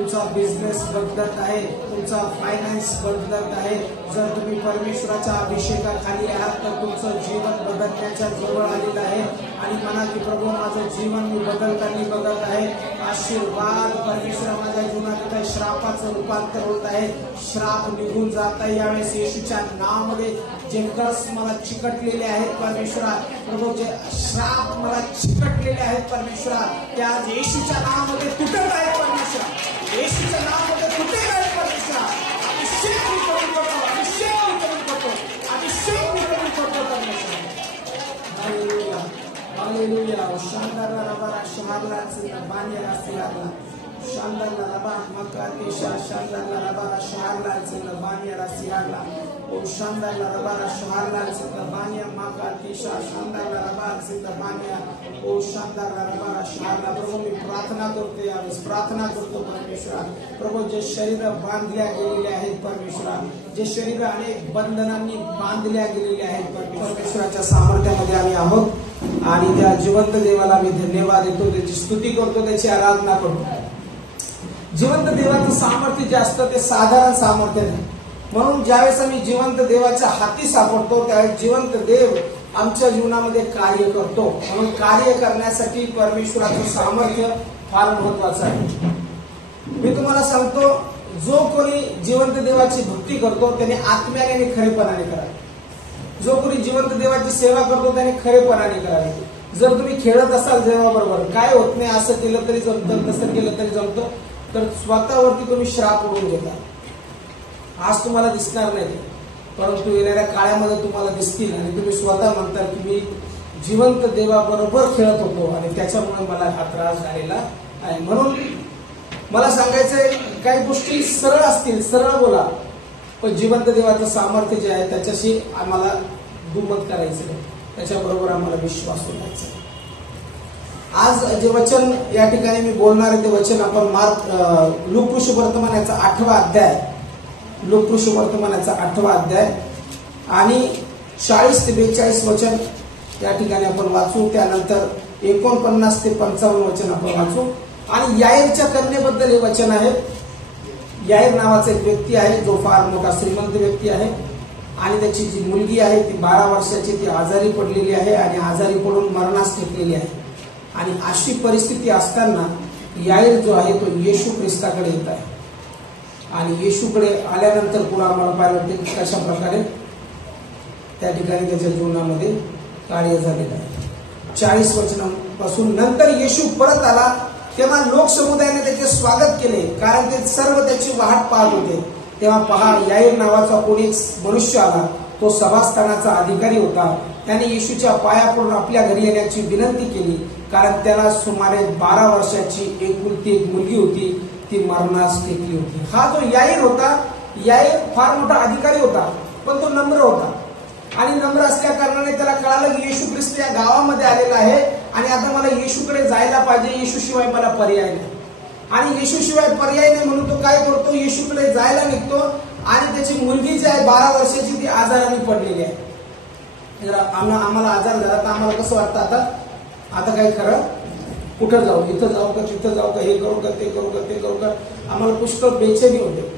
तुमचा बिझनेस बदलत आहे, तुमचा फायनान्स बदलत आहे. जर तुम्ही परमेश्वराच्या अभिषेकाखाली आहात तर तुमचं जीवन बदलण्याच्या जवळ आलेलं आहे. आणि म्हणा की प्रभू माझं जीवन मी बदलताना बघत आहे. आशीर्वाद परमेश्वर माझ्या जीवनात येत आहे. श्रापाचं रूपांतर होत आहे. श्राप निघून जात आहे यावेळेस येशूच्या नावामध्ये. जे कर्स मला चिकटलेले आहेत परमेश्वरा, प्रभू जे श्राप मला चिकटलेले आहेत परमेश्वरा, त्या येशूच्या नावामध्ये तुटत आहेत परमेश्वरा. येशूच्या नावामध्ये तुटत आहेत परमेश्वरा. अभिषेक मी करून करतो, अभिषेक मी करून करतो, अभिषेक मी करून करतो परमेश्वरा. Hallelujah, hallelujah. शांदाला रबारा शहारला बानिया सियारला शांदाला रबा मकातेशा शांदाला रबारा शहारला बानिया सियारला ओ शांदाला रबारा शहारला बानिया मकातेशा शांदाला रबारा बानिया ओ शांदाला रबारा शहारला. प्रभू मी प्रार्थना करतो यावेळेस, प्रार्थना करतो परमेश्वरा. प्रभू जे शरीर बांधल्या गेलेले आहेत परमेश्वरा, जे शरीर अनेक बंधनांनी बांधल्या गेलेले आहेत परमेश्वराच्या सामर्थ्यामध्ये आम्ही आहोत आणि त्या जिवंत देवाला मी धन्यवाद देतो, त्याची स्तुती करतो, त्याची आराधना करतो. जिवंत देवाचं सामर्थ्य जे असतं ते साधारण सामर्थ्य नाही. म्हणून ज्यावेळेस आम्ही जिवंत देवाच्या हाती सापडतो त्यावेळेस जिवंत देव आमच्या जीवनामध्ये कार्य करतो. म्हणून कार्य करण्यासाठी परमेश्वराचं सामर्थ्य फार महत्वाचं आहे. मी तुम्हाला सांगतो, जो कोणी जिवंत देवाची भक्ती करतो त्याने आत्म्याने आणि खरेपणाने करावे. जो कोणी जिवंत देवाची सेवा करतो त्याने खरेपणाने करावे. जर तुम्ही खेळत असाल देवाबरोबर, काय होत नाही असं केलं तरी जमतं, तसं केलं तरी जमतं, तर स्वतःवरती तुम्ही श्राप उडवून घेता. आज तुम्हाला दिसणार नाही, परंतु येणाऱ्या काळामध्ये तुम्हाला दिसतील आणि तुम्ही स्वतः म्हणता की मी जिवंत देवाबरोबर खेळत होतो आणि त्याच्यामुळे मला हा त्रास झालेला आहे. म्हणून मला सांगायचंय, काही गोष्टी सरळ असतील, सरळ बोला, पण जिवंत देवाचं सामर्थ्य जे आहे त्याच्याशी आम्हाला दुमत करायचं नाही, त्याच्याबरोबर आम्हाला विश्वास ठेवायचा. आज जे वचन या ठिकाणी मी बोलणार आहे ते वचन आपण लूक शुभवर्तमानाचा 8वा अध्याय, लूक शुभवर्तमानाचा 8वा अध्याय आणि 40 ते 42 वचन या ठिकाणी आपण वाचू. त्यानंतर 49 ते 55 वचन आपण वाचू. आणि याईरच्या कन्येबद्दल हे वचन आहे. याईर नावाचा एक व्यक्ती आहे जो फार मोठा श्रीमंत व्यक्ती आहे आणि त्याची जी मुलगी आहे ती 12 वर्षाची, ती आजारी पडलेली आहे आणि आजारी पडून मरणास टेकलेली आहे. आणि अशी परिस्थिती असताना याईर जो आहे तो येशू ख्रिस्ताकडे येत आहे. आणि येशूकडे आल्यानंतर पुन्हा आम्हाला पाहिलं ते कशा प्रकारे त्या ठिकाणी त्याच्या जीवनामध्ये कार्य झालेलं आहे. 40 वचनापासून, नंतर येशू परत आला तेव्हा लोकसमुदायाने त्याचे स्वागत केले, कारण ते सर्व त्याची वाट पाहत होते. तेव्हा पहा, याईर नावाचा कोणी मनुष्य आला, तो सभास्थानाचा अधिकारी होता. त्याने येशूच्या पाया पडून आपल्या घरी येण्याची विनंती केली, कारण त्याला सुमारे 12 वर्षाची एकुलती एक मुलगी होती, ती मरणास टेकली होती. हा जो याईर होता, याईर फार मोठा अधिकारी होता, पण तो नम्र होता. आणि नम्र असल्या कारणाने त्याला कळालं की येशू ख्रिस्त या गावामध्ये आलेला आहे आणि आता मला येशूकडे जायला पाहिजे, येशूशिवाय मला पर्याय नाही. आणि येशूशिवाय पर्याय नाही म्हणून तो काय करतो, येशूकडे जायला निघतो. आणि त्याची मुलगी जी आहे 12 वर्षाची, ती आजाराने पडलेली आहे. आम्हाला आजार झाला तर आम्हाला कसं वाटतं, आता काय खरं, कुठं जाऊ, इथं जाऊ का, तिथं जाऊ का, हे करू का, ते करू का, ते करू का, आम्हाला पुष्कळ बेचैनी होते.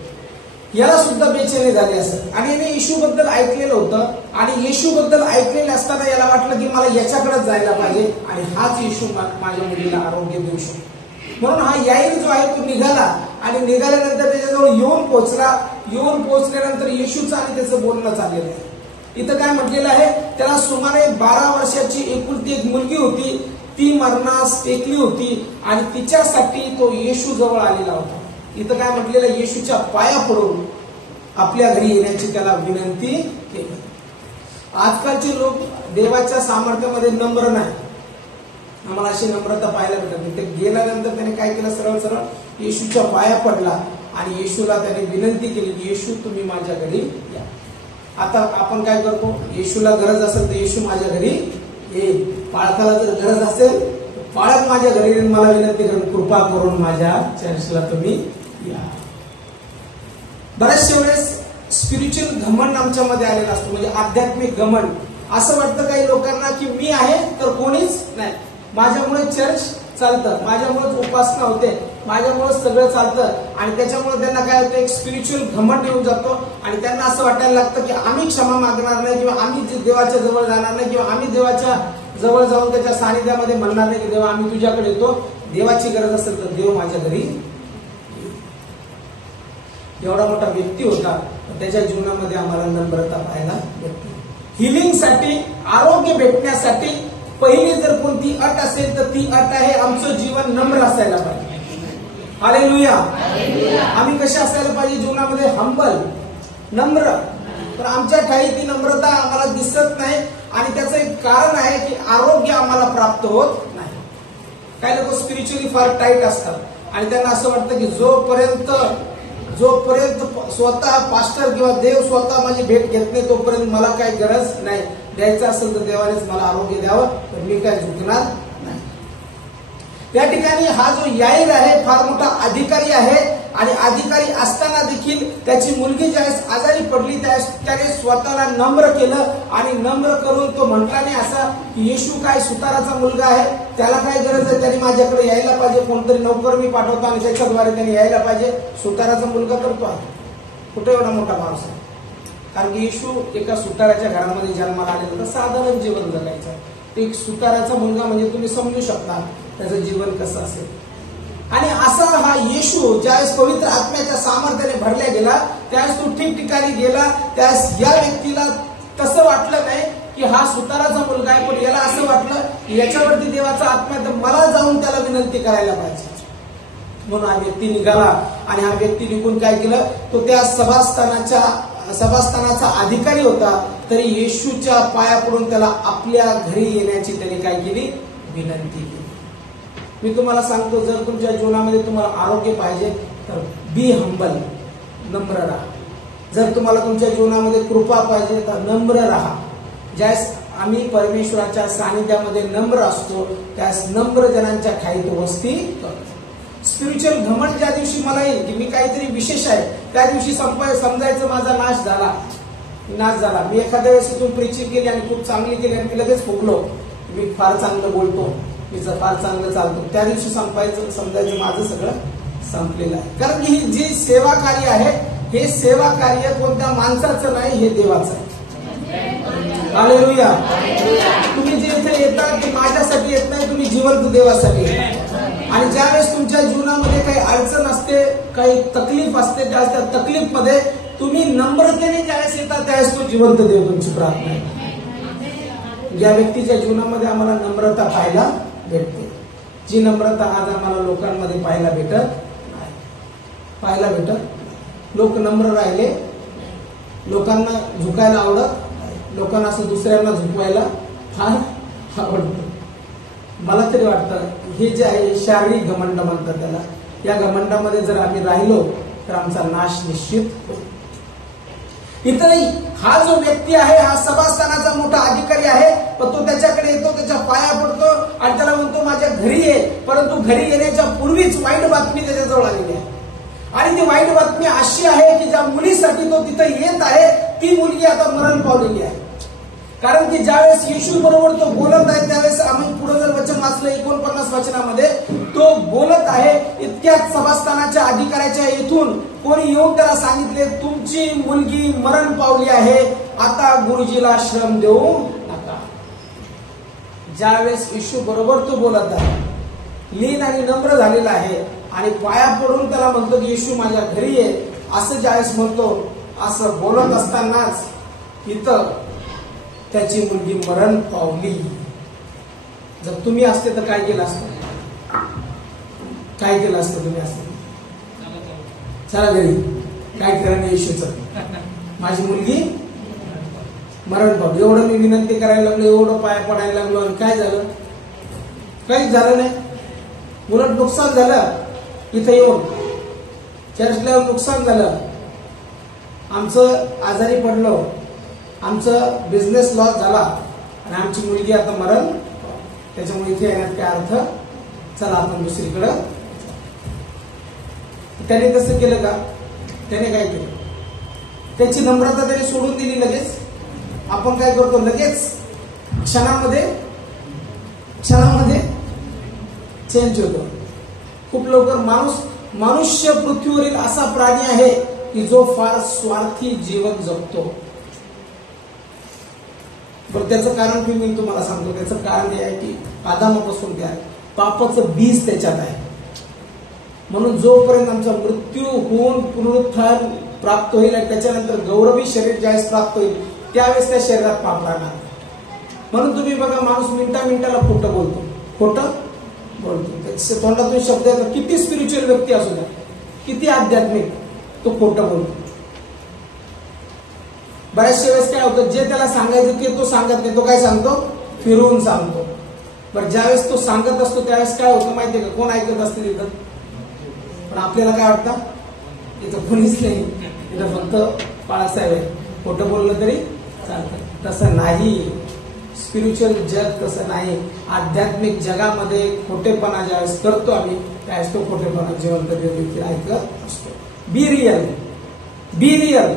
याला सुद्धा बेचैनी झाली असत. आणि याने येशूबद्दल ऐकलेलं होतं आणि येशूबद्दल ऐकलेलं असताना याला वाटलं की मला याच्याकडेच जायला पाहिजे आणि हाच येशू माझ्या मुलीला आरोग्य देऊ शकतो. म्हणून हा याईर जो आहे तो निघाला आणि निघाल्यानंतर त्याच्याजवळ येऊन पोहोचला. येऊन पोहोचल्यानंतर येशूचं आणि त्याचं बोलणं चाललेलं आहे. इथं काय म्हटलेलं आहे, त्याला सुमारे 12 वर्षाची एकुलती एक मुलगी होती, ती मरणास टेकली होती आणि तिच्यासाठी तो येशू जवळ आलेला होता. इथं काय म्हटलेलं, येशूच्या पाया पडून आपल्या घरी येण्याची त्याला विनंती केली. आजकालचे लोक देवाच्या सामर्थ्यामध्ये नम्र नाही. आम्हाला अशी नम्रता पाहायला भेटत नाही. ते गेल्यानंतर त्याने काय केलं, सरळ सरळ येशूच्या पाया पडला आणि येशूला त्याने विनंती केली की येशू तुम्ही माझ्या घरी या. आता आपण काय करतो, येशूला गरज असेल तर येशू माझ्या घरी येईल. पाळकाला जर गरज असेल, पाळक माझ्या घरी येईल, मला विनंती करून कृपा करून माझ्या चर्चला तुम्ही या. बऱ्याचशा वेळेस स्पिरिच्युअल घमंड आमच्यामध्ये आलेला असतो, म्हणजे आध्यात्मिक घमंड. असं वाटतं काही लोकांना की मी आहे तर कोणीच नाही, माझ्यामुळे चर्च चालतं, माझ्यामुळेच उपासना होते, माझ्यामुळेच सगळं चालतं आणि त्याच्यामुळे त्यांना काय होतं, एक स्पिरिच्युअल घमंड येऊन जातो आणि त्यांना असं वाटायला लागतं की आम्ही क्षमा मागणार नाही किंवा आम्ही देवाच्या जवळ जाणार नाही किंवा आम्ही देवाच्या जवळ जाऊन त्याच्या सानिध्यामध्ये म्हणणार नाही की देवा आम्ही तुझ्याकडे येतो, देवाची गरज असेल तर देव माझ्या घरी. एवढा मोठा व्यक्ती होता, त्याच्या जीवनामध्ये आम्हाला नम्रता पाहायला भेटते. हिलिंगसाठी, आरोग्य भेटण्यासाठी पहिली जर कोणती अट असेल तर ती अट आहे आमचं जीवन नम्र असायला पाहिजे. हालेलुया. आम्ही कसे असायला पाहिजे जीवनामध्ये? हंबल, नम्र. पण आमच्या ठाई ती नम्रता आम्हाला दिसत नाही आणि त्याचं एक कारण आहे की आरोग्य आम्हाला प्राप्त होत नाही. काही लोक स्पिरिच्युअली फार टाईट असतात आणि त्यांना असं वाटतं की जोपर्यंत स्वतः पास्टर किंवा देव स्वतः माझी भेट घेत नाही तोपर्यंत मला काही गरज नाही. द्यायचं असेल तर देवानेच मला आरोग्य द्यावं, तर मी काय झुकणार नाही. त्या ठिकाणी हा जो याईर आहे फार मोठा अधिकारी आहे आणि अधिकारी असताना देखील त्याची मुलगी ज्यावेळेस आजारी पडली त्याने स्वतःला नम्र केलं आणि नम्र करून तो म्हटला नाही असा की येशू काय सुताराचा मुलगा आहे, त्याला काय गरज आहे, त्याने माझ्याकडे यायला पाहिजे, कोणतरी नोकर मी पाठवतो आणि त्याच्याद्वारे त्याने यायला पाहिजे. सुताराचा मुलगा करतो आहे, कुठे एवढा मोठा माणूस आहे. कारण की येशू एका सुताराच्या घरामध्ये जन्माला आलेला, साधारण जीवन जगायचं. एक सुताराचा मुलगा म्हणजे तुम्ही समजू शकता त्याचं जीवन कसं असेल. आणि असा हा येशू ज्यावेळेस पवित्र आत्म्याच्या सामर्थ्याने भरल्या गेला त्यावेळेस तो ठिकठिकाणी गेला, त्यावेळेस या व्यक्तीला तसं वाटलं नाही की हा सुताराचा मुलगा आहे, पण याला असं वाटलं की याच्यावरती देवाचा आत्मा तर मला जाऊन त्याला विनंती करायला पाहिजे. म्हणून हा व्यक्ती निघाला आणि हा व्यक्ती निघून काय केलं, तो त्या सभास्थानाचा अधिकारी होता, तरी येशूच्या पाया पडून त्याला आपल्या घरी येण्याची त्याने काय केली, विनंती केली. मी तुम्हाला सांगतो, जर तुमच्या जीवनामध्ये तुम्हाला आरोग्य पाहिजे तर बी हंबल, नम्र राहा. जर तुम्हाला तुमच्या जीवनामध्ये कृपा पाहिजे तर नम्र राहा. ज्यास आम्ही परमेश्वराच्या सानिध्यामध्ये नम्र असतो त्यास नम्र जनांच्या ठाई तो वस्ती करतो. स्पिरिच्युअल घमंड ज्या दिवशी मला येईल की मी काहीतरी विशेष आहे त्या दिवशी समजायचं माझा नाश झाला. मी एखाद्या वेळेस इथून प्रीचिंग केली आणि खूप चांगली केली आणि मी लगेच फुकलो, मी फार चांगलं बोलतो, मी फार चांगलं चालतो, त्या दिवशी समजायचं माझं सगळं संपलेलं आहे. कारण की ही जी सेवा कार्य आहे हे सेवा कार्य कोणत्या माणसाचं नाही, हे देवाचं आहे. हालेलुया. तुम्ही जे इथे येतात ते माझ्यासाठी येत नाही, तुम्ही जिवंत देवासाठी येतात. आणि ज्यावेळेस तुमच्या जीवनामध्ये काही अडचण असते, काही तकलीफ असते, त्या तकलीफ मध्ये तुम्ही नम्रतेने ज्यावेळेस येतात त्यावेळेस तो जिवंत देव तुमची प्रार्थना आहे. ज्या व्यक्तीच्या जीवनामध्ये आम्हाला नम्रता पाहायला भेटते, जी नम्रता आज आम्हाला लोकांमध्ये पाहायला भेटत. लोक नम्र राहिले, लोकांना झुकायला आवडत, लोकांना असं दुसऱ्यांना झुकवायला फार आवडतं. मला तरी वाटतं हे जे आहे शारीरिक घमंड म्हणतात त्याला, या घमंडामध्ये जर आम्ही राहिलो तर आमचा नाश निश्चित होतो. इथंही हा जो व्यक्ती आहे हा सभास्थानाचा मोठा अधिकारी आहे, पण तो त्याच्याकडे येतो, त्याच्या पाया पडतो आणि त्याला म्हणतो माझ्या घरी ये. परंतु घरी येण्याच्या पूर्वीच वाईट बातमी त्याच्याजवळ आलेली आहे आणि ती वाईट बातमी अशी आहे की ज्या मुलीसाठी तो तिथे येत आहे ती मुलगी आता मरण पावलेली आहे. कारण की ज्यावेळेस येशू बरोबर तो बोलत आहे त्यावेळेस आम्ही पुढे जर वचन वाचलं 49 वचनामध्ये तो बोलत आहे, इतक्यात सभास्थानाच्या अधिकाऱ्याच्या येथून कोणी येऊन त्याला सांगितले तुमची मुलगी मरण पावली आहे, आता गुरुजीला श्रम देऊ नका. ज्यावेळेस येशू बरोबर तो बोलत आहे, लीन आणि नम्र झालेला आहे आणि पाया पडून त्याला म्हणतो की येशू माझ्या घरी ये, असं ज्यावेळेस म्हणतो, असं बोलत असतानाच इथं त्याची मुलगी मरण पावली. जर तुम्ही असते तर काय केलं असतं? तुम्ही असते चला घरी, काय करा येशूचं, माझी मुलगी मरण पावली. एवढं मी विनंती करायला लागलो, एवढं पाया पडायला लागलो आणि काय झालं? काहीच झालं नाही, उलट नुकसान झालं. इथं येऊन चर्चला नुकसान झालं, आमचं आजारी पडलो, आमचं बिझनेस लॉस झाला आणि आमची मुलगी आता मरण. त्याच्यामुळे इथे येण्यात काय अर्थ? चला आपण दुसरीकडं. त्याने तसं केलं का? त्याने काय केलं? त्याची नम्रता त्याने सोडून दिली लगेच. आपण काय करतो लगेच क्षणामध्ये चेंज होतो. खूप लवकर मनुष्य पृथ्वीवरील असा प्राणी आहे की जो फार स्वार्थी जीवन जगतो. बरं, त्याचं कारण मी तुम्हाला सांगतो. त्याचं कारण हे आहे की आदामापासून त्या पापाचं बीज त्याच्यात आहे. म्हणून जोपर्यंत आमचा मृत्यू होऊन पुनरुत्थान प्राप्त होईल आणि त्याच्यानंतर गौरवी शरीर ज्यावेळेस प्राप्त होईल त्यावेळेस त्या शरीरात पाप राहणार. म्हणून तुम्ही बघा, माणूस मिनिटाला खोटं बोलतो. त्याच्या तोंडातून शब्द येतात. किती स्पिरिच्युअल व्यक्ती असू द्या, किती आध्यात्मिक, तो खोटं बोलतो. बऱ्याचशा वेळेस काय होतं, जे त्याला सांगायचं ते तो सांगत नाही. तो काय सांगतो, फिरवून सांगतो. बरं, ज्यावेळेस तो सांगत असतो त्यावेळेस काय होतं माहितीये का, कोण ऐकत असते तिथं? पण आपल्याला काय वाटतं, इथं कोणीच नाही, इथं फक्त बाळासाहेब आहे, खोटं बोललं तरी चालतं. तसं नाही. स्पिरिच्युअल जग तसं नाही. आध्यात्मिक जगामध्ये खोटेपणा ज्यावेळेस करतो आम्ही त्यावेळेस तो खोटेपणा जिवंत देखील ऐकत असतो. Be real.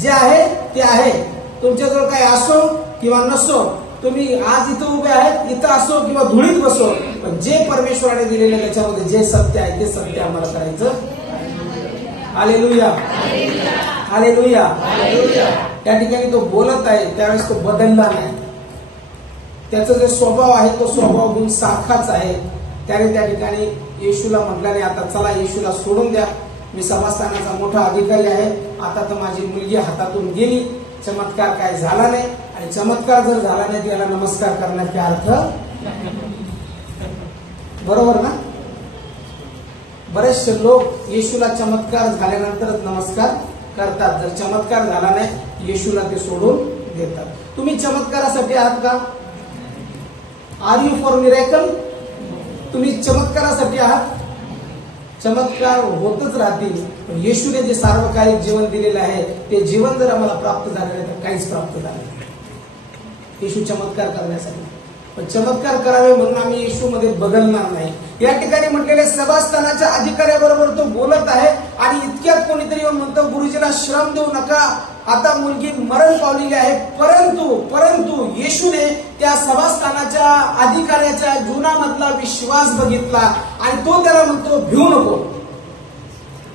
जे आहे ते आहे. तुमच्याजवळ काय असो किंवा नसो, तुम्ही आज इथं उभे आहेत, इथं असो किंवा धुळीत बसो, पण जे परमेश्वराने दिलेलं त्याच्यामध्ये जे सत्य आहे ते सत्य आम्हाला करायचं. Hallelujah, hallelujah. त्या ठिकाणी तो बोलत आहे त्यावेळेस तो बदलला नाही. त्याचा जो स्वभाव आहे तो स्वभाव गुण सारखाच आहे. त्याने त्या ठिकाणी येशूला म्हटल्याने, आता चला येशूला सोडून द्या, मी समाजस्थानाचा मोठा अधिकारी आहे, आता तर माझी मुलगी हातातून गेली, चमत्कार काय झाला नाही, आणि चमत्कार जर झाला नाही त्याला नमस्कार करण्याचे अर्थ बरोबर ना. बरेचसे लोक येशूला चमत्कार झाल्यानंतरच नमस्कार करतात. जर चमत्कार झाला नाही येशूला ते सोडून देतात. तुम्ही चमत्कारासाठी आहात का? Are you for miracle? तुम्ही चमत्कारासाठी आहात? चमत्कार होतच राहतील, पण येशूने जे सार्वकालिक जीवन दिलेलं आहे ते जीवन जर आम्हाला प्राप्त झालं नाही तर काहीच प्राप्त झालं नाही. येशू चमत्कार करण्यासाठी, पण चमत्कार करावे म्हणून आम्ही येशूमध्ये बदलणार नाही. या ठिकाणी म्हटलेले सभास्थानाच्या अधिकाऱ्याबरोबर तो बोलत आहे आणि इतक्यात कोणीतरी येऊन म्हणतो, गुरुजीला श्रम देऊ नका, आता मुलगी मरण पावलेली आहे. परंतु येशूने त्या सभास्थानाच्या अधिकाऱ्याच्या जीवनामधला विश्वास बघितला आणि तो त्याला म्हणतो, भिवू नको.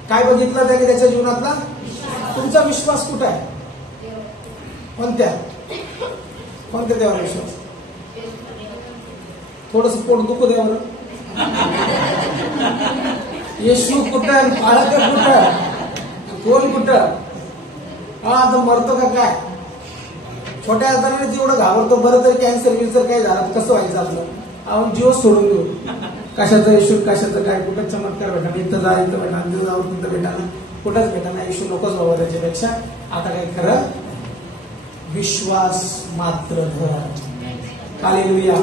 काय बघितलं त्याने त्याच्या जीवनातला? तुमचा विश्वास कुठे आहे? कोणत्या देवावर विश्वास? थोडस पोट दुखू द्यावर. येशू कुठं, बाळक कुठं, कोण कुठं? हा, आता मरतो का काय? छोट्या हाताने एवढं घाबरतो. बरं, तर कॅन्सर काय झालं कसं व्हायचं आपलं? आपण जीव सोडून देऊ. कशाचं येशू, कशाचं काय? कुठं चमत्कार भेटा, इथं जा, इथं भेटा, जाऊ, तिथं भेटा ना, कुठंच भेटा ना. येशू नकोच बाबा त्याच्यापेक्षा. आता काय खरं, विश्वास मात्र धर. हालेलुया.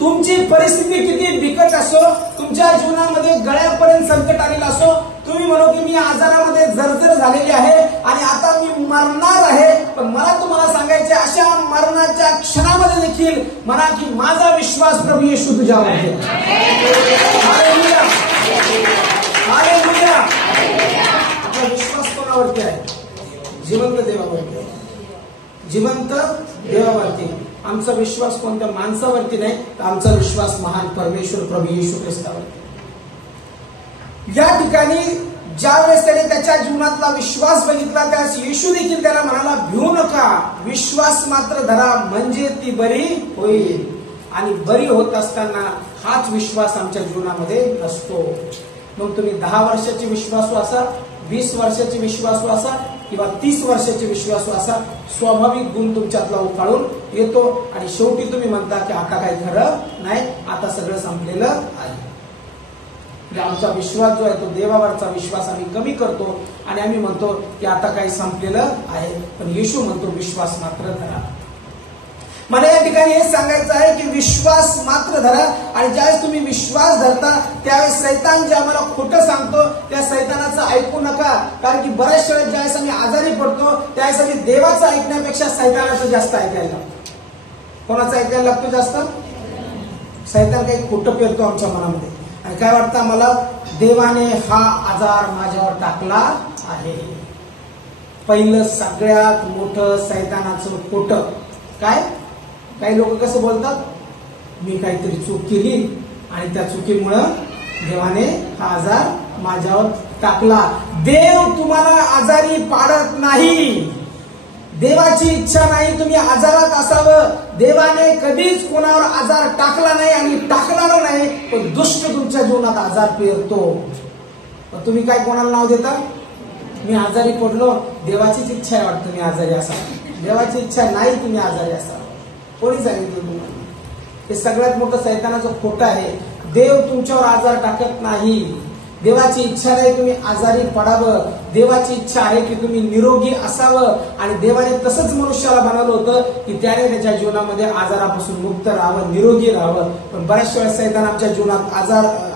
तुमची परिस्थिती किती बिकट असो, तुमच्या जीवनामध्ये गळ्यापर्यंत संकट आलेलं असो, तुम्ही म्हणो की मी आजारामध्ये जर्जर झालेली आहे आणि आता मी मरणार आहे, पण मला तुम्हाला सांगायचे, अशा मरणाच्या क्षणामध्ये देखील म्हणा की माझा विश्वास प्रभू येशू तुझ्यावर आहे. Hallelujah, hallelujah. आपला विश्वास कोणावरती आहे? जिवंत देवावरती आहे. जिवंत देवावरती. आमचा विश्वास कोणत्या माणसावरती नाही, तर आमचा विश्वास महान परमेश्वर प्रभू येशू ख्रिस्तावरती. या ठिकाणी ज्यावेळेस त्याने त्याच्या जीवनातला विश्वास बघितला त्यावेळेस येशू देखील त्याला म्हणाला, भिवू नका, विश्वास मात्र धरा, म्हणजे ती बरी होईल. आणि बरी होत असताना हाच विश्वास आमच्या जीवनामध्ये नसतो. मग तुम्ही 10 वर्षाचे विश्वासू असा, 20 वर्षाचे विश्वासू असा किंवा 30 वर्षाचे विश्वासू असा, स्वाभाविक गुण तुमच्यातला उफाळून येतो आणि शेवटी तुम्ही म्हणता की आता काही खरं नाही, आता सगळं संपलेलं आहे. आमचा विश्वास जो आहे तो देवावरचा विश्वास आम्ही कमी करतो आणि आम्ही म्हणतो की आता काही संपलेलं आहे. पण येशू म्हणतो विश्वास मात्र धरा. मला या ठिकाणी हे सांगायचं आहे की विश्वास मात्र धरा. आणि ज्यावेळेस तुम्ही विश्वास धरता त्यावेळेस सैतान जे आम्हाला खोटं सांगतो त्या सैतानाचं ऐकू नका. कारण की बऱ्याच वेळेस ज्यावेळेस आम्ही आजारी पडतो त्यावेळेस आम्ही देवाचं ऐकण्यापेक्षा सैतानाचं जास्त ऐकायला लागतो. कोणाचं ऐकायला लागतो जास्त? सैतान काही खोटं पेरतो आमच्या मनामध्ये आणि काय वाटतं आम्हाला, देवाने हा आजार माझ्यावर टाकला आहे. पहिलं सगळ्यात मोठं सैतानाचं खोटं काय? काही लोक कसं बोलतात, मी काहीतरी चूक केली आणि त्या चुकीमुळं देवाने हा आजार माझ्यावर टाकला. देव तुम्हाला आजारी पाडत नाही. देवाची इच्छा नाही तुम्ही आजारात असावं. देवाने कधीच कोणावर आजार टाकला नाही आणि टाकणार नाही. पण दुष्ट तुमच्या जीवनात आजार पेरतो. तुम्ही काय कोणाला नाव देता? मी आजारी पडलो, देवाचीच इच्छा आहे वाटतं मी आजारी असावं. देवाची इच्छा नाही तुम्ही आजारी असावं. कोणी सांगितलं तुम्हाला? हे सगळ्यात मोठं सैतानाचं खोटं आहे. देव तुमच्यावर आजार टाकत नाही. देवाची इच्छा नाही तुम्ही आजारी पडावं. देवाची इच्छा आहे की तुम्ही निरोगी असावं. आणि देवाने तसंच मनुष्याला बनवलं होतं की त्याने त्याच्या जीवनामध्ये आजारापासून मुक्त राहावं, निरोगी राहावं. पण बऱ्याच वेळा सैतान आमच्या जीवनात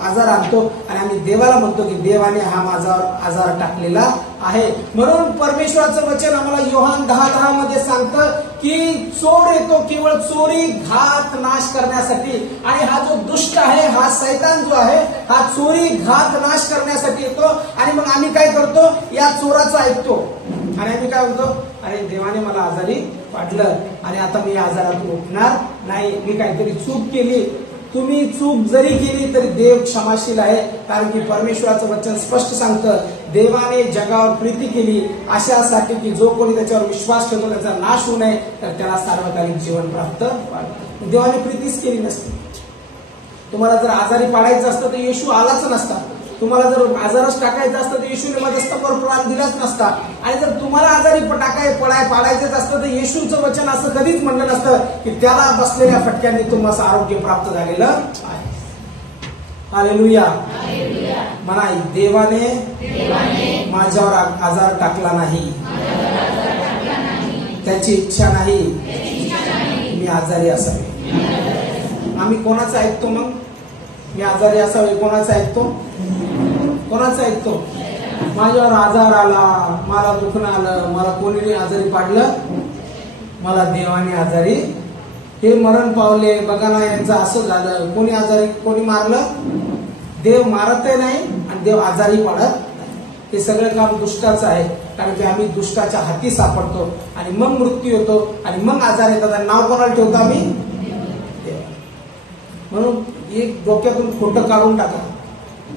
आजार आणतो आणि आम्ही देवाला म्हणतो की देवाने हा माझा आजार टाकलेला आहे. म्हणून परमेश्वराचं वचन आम्हाला योहान 10:10 मध्ये सांगतं की चोर येतो केवळ चोरी, घात, नाश करण्यासाठी. आणि हा जो दुष्ट आहे, हा सैतान जो आहे, हा चोरी, घात, नाश करण्यासाठी येतो. आणि मग आम्ही काय करतो? या चोराचं ऐकतो आणि आम्ही काय म्हणतो? अरे देवाने मला आजारी पाडलं आणि आता मी आजारातून उठणार नाही. मी काहीतरी चूक केली. तुम्ही चूक जरी केली तरी देव क्षमाशील आहे. कारण की परमेश्वराचं वचन स्पष्ट सांगतं, देवाने जगावर प्रीती केली अशासाठी की जो कोणी त्याच्यावर विश्वास ठेवतो त्याचा नाश होऊ नये तर त्याला सार्वकालिक जीवन प्राप्त व्हावे. देवाने प्रीतीच केली नसती. तुम्हाला जर आजारी पाडायचं असतं तर येशू आलाच नसता. तुम्हाला जर आजारच टाकायचं असतं तर येशूने मध्यस्थावर प्राण दिलाच नसता. आणि जर तुम्हाला आजारी पाडायचंच असतं तर येशूचं वचन असं कधीच म्हणलं नसतं की त्याला बसलेल्या फटक्यांनी तुम्हाला आरोग्य प्राप्त झालेलं आहे. हालेलुया. म्हणा, देवाने माझ्यावर आजार टाकला नाही. त्याची इच्छा नाही मी आजारी असावे. आम्ही कोणाचं ऐकतो? मग मी आजारी असावे कोणाचं ऐकतो? कोणाचं ऐकतो? माझ्यावर आजार आला, मला दुखणं आलं, मला कोणी आजारी पाडलं, मला देवाने आजारी, हे मरण पावले, बघा ना यांचं असं झालं. कोणी आजारी, कोणी मारलं? देव मारतही नाही आणि देव आजारी पाडत नाही. हे सगळं काम दुष्टाचं आहे. कारण की आम्ही दुष्टाच्या हाती सापडतो आणि मग मृत्यू होतो आणि मग आजार येतात. आणि नाव कोणाला ठेवतो आम्ही? देव. म्हणून एक डोक्यातून खोटं काढून टाका.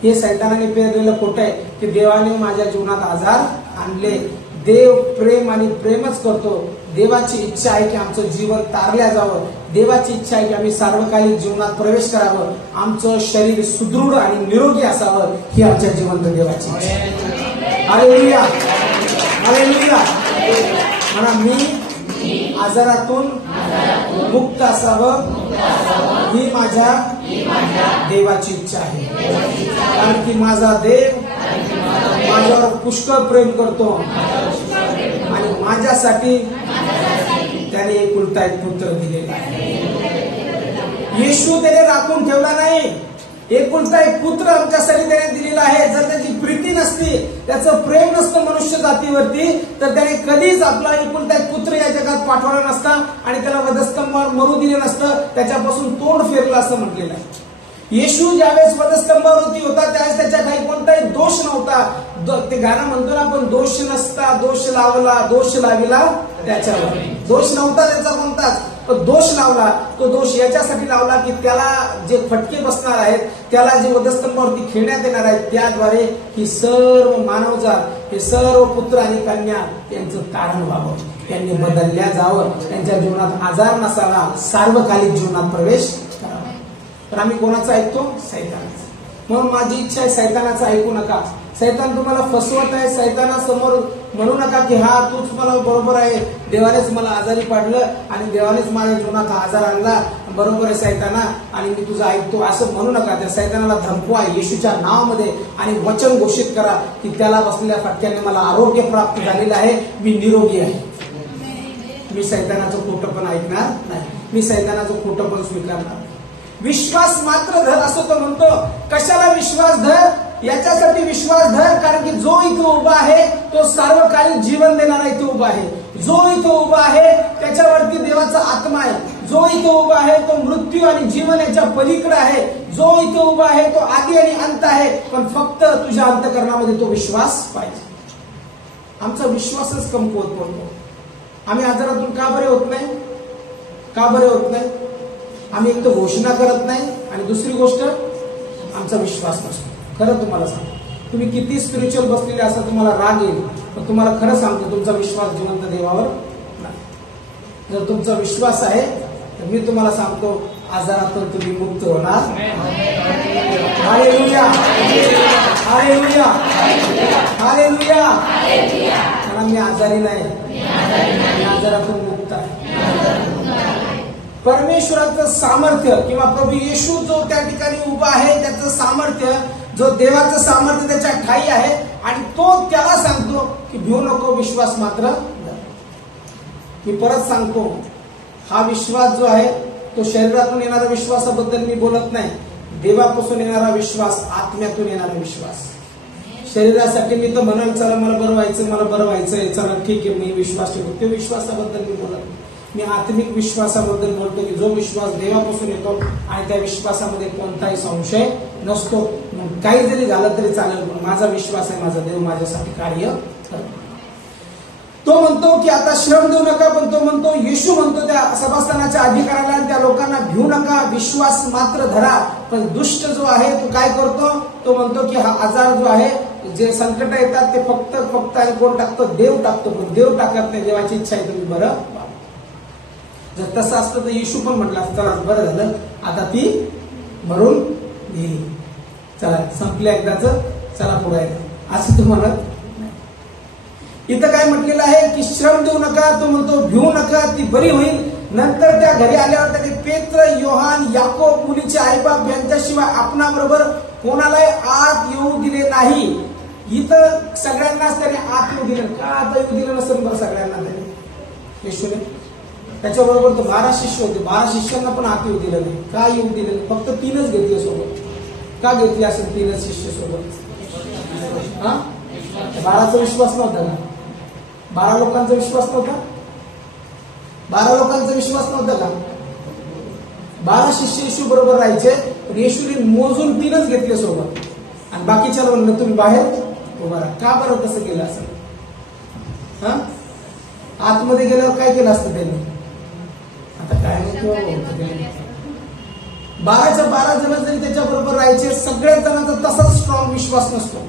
हे सैतानाने पेरलेलं खोटं आहे की देवाने माझ्या जीवनात आजार आणले. देव प्रेम आणि प्रेमच करतो. देवाची इच्छा आहे की आमचं जीवन तारल्या जावं. देवाची इच्छा आहे की आम्ही सार्वकालिक जीवनात प्रवेश करावं. आमचं शरीर सुदृढ आणि निरोगी असावं. ही आमच्या जिवंत देवाची इच्छा आहे. हालेलुया. हालेलुया. म्हणा, मी आजारातून मुक्त असावं ही माझ्या देवाची इच्छा आहे. कारण की माझा देव माझ्यावर पुष्कळ प्रेम करतो आणि माझ्यासाठी त्याने एकुलता एक पुत्र दिलेला आहे. येशू त्याने राखून ठेवला नाही. एकुलता एक पुत्र आमच्यासाठी त्याने दिलेला आहे. जर त्याची प्रीती नसती, त्याचं प्रेम नसतं मनुष्य जातीवरती, तर त्याने कधीच आपला एकुलता एक पुत्र या जगात पाठवला नसता आणि त्याला वधस्तंभावर मरू दिले नसतं. त्याच्यापासून तोंड फेरलं असं म्हटलेलं आहे. येशू ज्यावेळेस वधस्तंभावरती होता त्यावेळेस त्याच्या काही कोणताही दोष नव्हता. ते गाणं म्हणतो ना आपण, दोष नसता दोष लावला, दोष लाविला त्याच्यावर. दोष नव्हता त्याचा कोणताच, पण दोष लावला. तो दोष याच्यासाठी लावला की त्याला जे फटके बसणार आहेत, त्याला जे वधस्तंभावरती खेळण्यात येणार आहेत, त्याद्वारे ही सर्व मानवजात, हे सर्व पुत्र आणि कन्या यांचं तारण व्हावं, त्यांनी बदलल्या जावं, त्यांच्या जीवनात आजार नसावा, सार्वकालिक जीवनात प्रवेश करावा. तर आम्ही कोणाचं ऐकतो? सैतानाचं. म्हणून माझी इच्छा आहे सैतानाचं ऐकू नका. सैतान तुम्हाला फसवत आहे. सैतानासमोर म्हणू नका की हा तूच मला बरोबर आहे, देवानेच मला आजारी पाडलं आणि देवानेच माझ्या जीवनात आजार आणला, बरोबर आहे सैताना आणि मी तुझं ऐकतो, असं म्हणू नका. त्या सैतानाला धमकवा येशूच्या नावामध्ये आणि वचन घोषित करा की त्याला बसलेल्या फटक्याने मला आरोग्य प्राप्त झालेलं आहे, मी निरोगी आहे. मी सैतानाचं खोटं पण ऐकणार नाही. मी सैतानाचं खोटं पण स्वीकारणार नाही. विश्वास मात्र धर असं तो म्हणतो. कशाला विश्वास धर? याच्यासाठी विश्वास धर कारण की जो इथं उभा आहे तो सार्वकालिक जीवन देणारा इथे उभा आहे. जो इथं उभा आहे त्याच्यावरती देवाचा आत्मा आहे. जो इथं उभा आहे तो मृत्यू आणि जीवन याच्या पलीकडे आहे. जो इथं उभा आहे तो आदी आणि अंत आहे. पण फक्त तुझ्या अंतःकरणामध्ये तो विश्वास पाहिजे. आमचा विश्वासच कमकुवत पडतो. आम्ही आजारातून का बरे होत नाही? का बरे होत नाही? आम्ही एक तर घोषणा करत नाही आणि दुसरी गोष्ट आमचा विश्वास नसतो. खरं तुम्हाला सांगतो, तुम्ही किती स्पिरिच्युअल बसलेले असा तुम्हाला राग येईल, पण तुम्हाला खरं सांगतो तुमचा विश्वास जिवंत देवावर नाही. जर तुमचा विश्वास आहे तर मी तुम्हाला सांगतो आजारातून तुम्ही मुक्त होणार. Hallelujah, hallelujah, hallelujah. कारण मी आजारी नाही, मी आजारातून मुक्त आहे. परमेश्वराचं सामर्थ्य किंवा प्रभू येशू जो त्या ठिकाणी उभा आहे त्याचं सामर्थ्य, जो देवाचं सामर्थ्य त्याच्या ठाई आहे आणि तो त्याला सांगतो की भिऊ नको, विश्वास मात्र धर. मी परत सांगतो, हा विश्वास जो आहे तो शरीरातून येणाऱ्या विश्वासाबद्दल मी बोलत नाही. देवापासून येणारा विश्वास, आत्म्यातून येणारा विश्वास. शरीरासाठी मी तर म्हणाल चला मला बरं व्हायचं, मला बरं व्हायचंय, चला ठीक आहे मी विश्वास ठेवतो, ते विश्वासाबद्दल मी बोलत नाही. मी आत्मिक विश्वासाबद्दल बोलतो की जो विश्वास देवापासून येतो आणि त्या विश्वासामध्ये कोणताही संशय नसतो. मग काही जरी झालं तरी चालेल, पण माझा विश्वास आहे माझा देव माझ्यासाठी कार्य करतो. तो म्हणतो की आता श्रम देऊ नका, पण तो म्हणतो, येशू म्हणतो त्या सभास्थानाच्या अधिकाऱ्याला आणि त्या लोकांना, भिऊ नका, विश्वास मात्र धरा. पण दुष्ट जो आहे तो काय करतो, तो म्हणतो की हा आजार जो आहे, जे संकट येतात ते फक्त आणि कोण टाकतो, देव टाकतो. पण देव टाकत नाही, देवाची इच्छा आहे तुम्ही बरं. जर तसं असतं तर येशू पण म्हटलं चला बरं झालं, आता ती मरून गेली, चला संपल्या एकदाच, चला पुढे असं तुम्हाला. इथं काय म्हटलेलं आहे की श्रम देऊ नका, तो म्हणतो भिऊ नका, ती बरी होईल. नंतर त्या घरी आल्यावर त्याने पेत्र, योहान, याकोब, मुलीचे आईबाप यांच्याशिवाय आपणाबरोबर कोणालाही आत येऊ दिले नाही. इथं सगळ्यांनाच त्याने आत येऊ दिलं. का आता येऊ दिलं नसेल बरं सगळ्यांना त्याने, येशूने? त्याच्याबरोबर तो 12 शिष्य होते, 12 शिष्यांना पण आत येऊ दिलं नाही. का येऊ दिलं नाही? फक्त 3च घेतले सोबत. का घेतले असेल 3च शिष्य सोबत? हा, 12चा विश्वास नव्हता का? 12 लोकांचा विश्वास नव्हता? 12 लोकांचा विश्वास नव्हता का? 12 शिष्य येशू बरोबर राहायचे, पण येशूने मोजून 3च घेतले सोबत आणि बाकीच्याला म्हणलं तुम्ही बाहेर उभा राहा. का बरं तसं केलं असेल? हा, आतमध्ये गेल्यावर काय केलं असतं त्यांनी? आता काय माहिती. 12च्या 12 जण जरी त्याच्याबरोबर राहायचे, सगळ्याच जणांचा तसाच स्ट्रॉंग विश्वास नसतो.